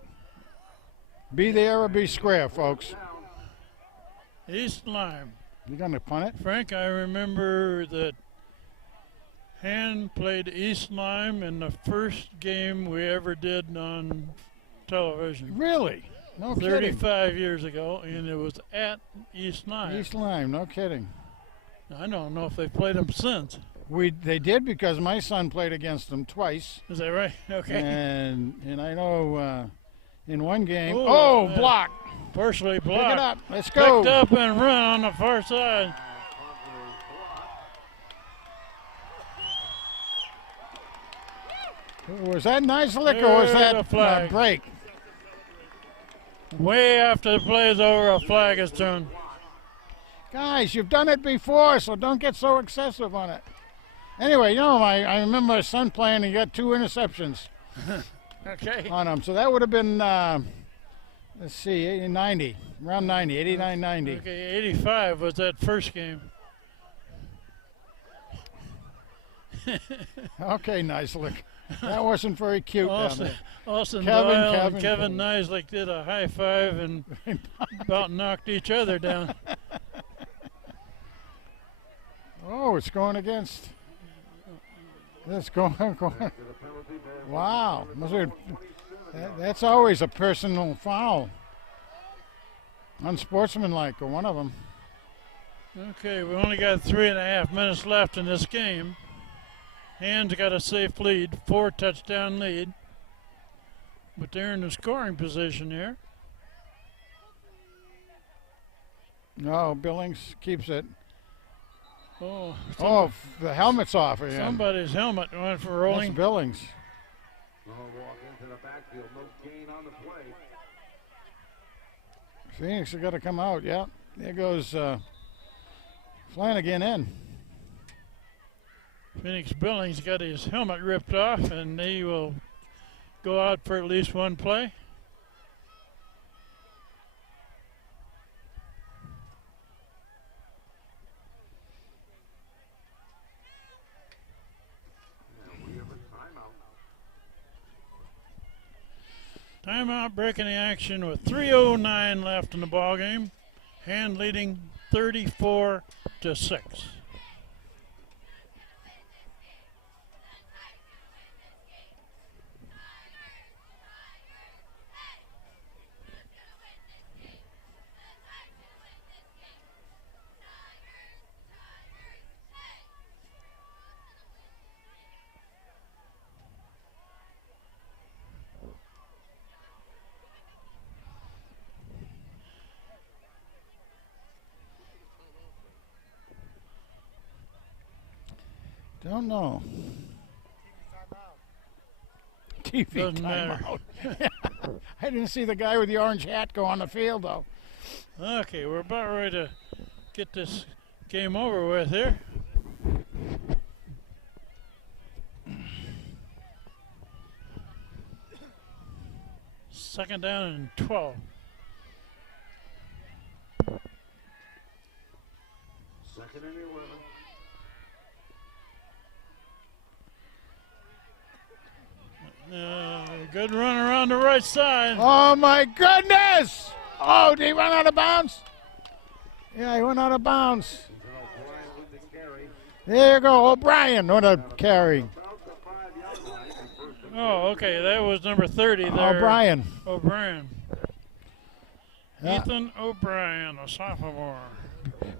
Be there or be square, folks. East Lyme. You gonna punt it? Frank, I remember that Han played East Lyme in the first game we ever did on television. Really? No kidding. 35 years ago, and it was at East Lyme. East Lyme, no kidding. I don't know if they played them since. They did because my son played against them twice, Is that right? Okay. and I know in one game. Ooh, Oh, yeah. block! Partially Pick blocked. it up. Let's go. Picked up and run on the far side. Was that nice lick or was There's that a flag. break? Way after the play is over, a flag is thrown. Guys, you've done it before, so don't get so excessive on it. Anyway, you know, I remember my son playing. He got 2 interceptions Okay. on him, so that would have been let's see, 80, 90, around 90, 89, 90. Okay, 85 was that first game. Okay, nice lick. That wasn't very cute down Austin, there. Austin Kevin, Doyle Kevin, and Kevin Kevin. Nisley did a high five and about knocked each other down. Oh, it's going against. It's going. Wow, that's always a personal foul. Unsportsmanlike, or one of them. Okay, we only got 3.5 minutes left in this game. Hands got a safe lead, 4-touchdown lead. But they're in the scoring position here. No, Billings keeps it. Oh, Oh, the helmet's off again. somebody's helmet went for That's rolling. Billings. No walk into the backfield. No gain on the play. Phoenix has got to come out. Yeah, there goes Flanagan in. Phoenix Billings got his helmet ripped off, and he will go out for at least one play. And we have a timeout. Timeout breaking the action with 3:09 left in the ball game. Hand leading 34-6. Don't know. TV Doesn't matter. timeout. I didn't see the guy with the orange hat go on the field, though. Okay, we're about ready to get this game over with here. Second down and 12. Second and 11. Good run around the right side. Oh, my goodness! Oh, did he run out of bounds? Yeah, he went out of bounds. O'Brien with the carry. There you go, O'Brien. What a carry. About the 5-yard line. And first and Oh, okay, that was number 30 there. O'Brien. O'Brien. Yeah. Ethan O'Brien, a sophomore.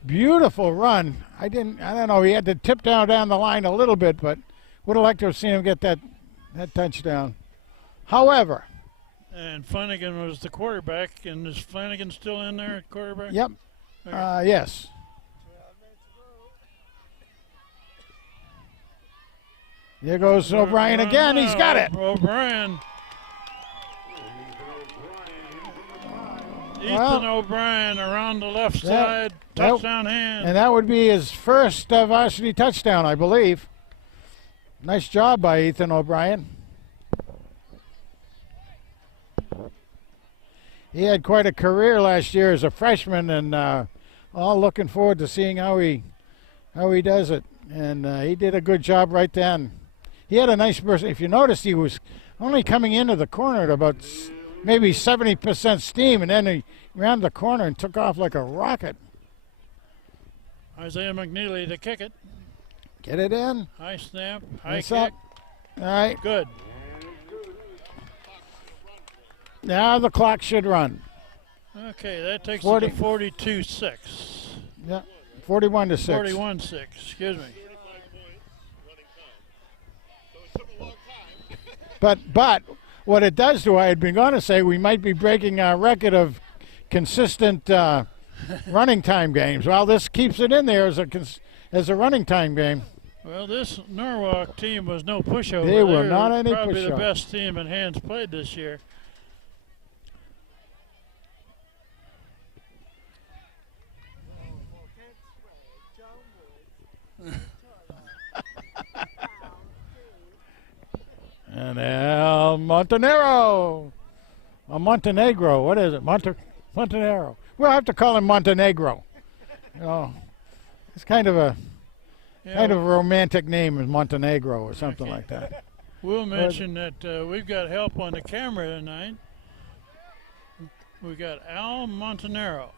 Beautiful run. I don't know, he had to tip down the line a little bit, but would have liked to have seen him get that touchdown. However, And Flanagan was the quarterback. And is Flanagan still in there at quarterback? yep, Okay. yes. There goes O'Brien again. He's got it. O'Brien. Well, Ethan O'Brien around the left that- side, that- touchdown hand. And that would be his first varsity touchdown, I believe. Nice job by Ethan O'Brien. He had quite a career last year as a freshman, and all looking forward to seeing how he does it. And he did a good job right then. He had a nice burst. If you noticed, he was only coming into the corner at about maybe 70% steam, and then he ran the corner and took off like a rocket. Isaiah McNeely to kick it. Get it in. High snap, high Nice kick. up. All right. Good. Now the clock should run. Okay, that takes 40. it to 42-6. Yeah, 41 to 6. 41-6, excuse me. 35 points running time. So it took a long time. But what it does do, I had been going to say we might be breaking our record of consistent running time games. Well, this keeps it in there as a running time game. Well, this Norwalk team was no pushover. They were They're not any probably the pushover. best team in hands played this year. And El Montenegro. Montenegro. What is it? Montenegro. We'll have to call him Montenegro. It's kind of a romantic name, is Montenegro or something like that. We'll mention that we've got help on the camera tonight. We got Al Montanero.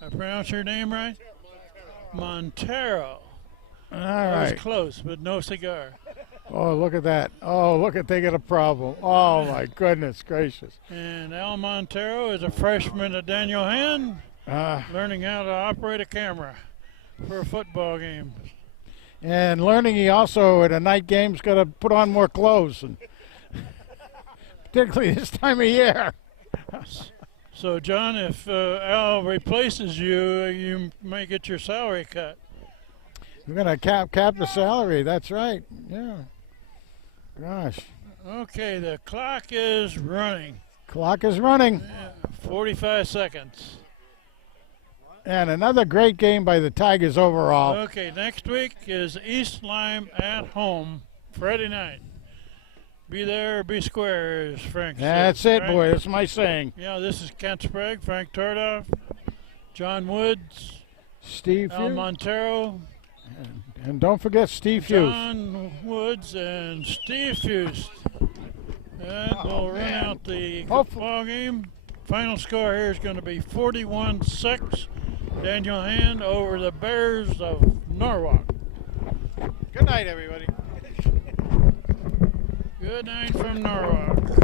I pronounce your name right? Montero. All That was right. close, but no cigar. Oh, look at that. Oh, look at they got a problem. Oh, my goodness gracious. And Al Montero is a freshman at Daniel Hand, learning how to operate a camera for a football game. And learning he also at a night game's got to put on more clothes, and particularly this time of year. So, John, if Al replaces you, you may get your salary cut. We're gonna cap the salary. That's right. Yeah. Gosh, Okay, the clock is running. clock is running, 45 seconds. and another great game by the Tigers overall. Okay, next week is East Lyme at home, Friday night. Be there or be square, as Frank That's says, it, right? boy. That's my saying. Yeah, this is Kent Sprague, Frank Tardoff, John Woods, Steve Al Hughes, Montero, and don't forget Steve Hughes. John Woods, and Steve Fust. And we'll run man. out the Hopefully- ball game. Final score here is going to be 41-6. Daniel Hand over the Bears of Norwalk. Good night, everybody. Good night from Norwalk.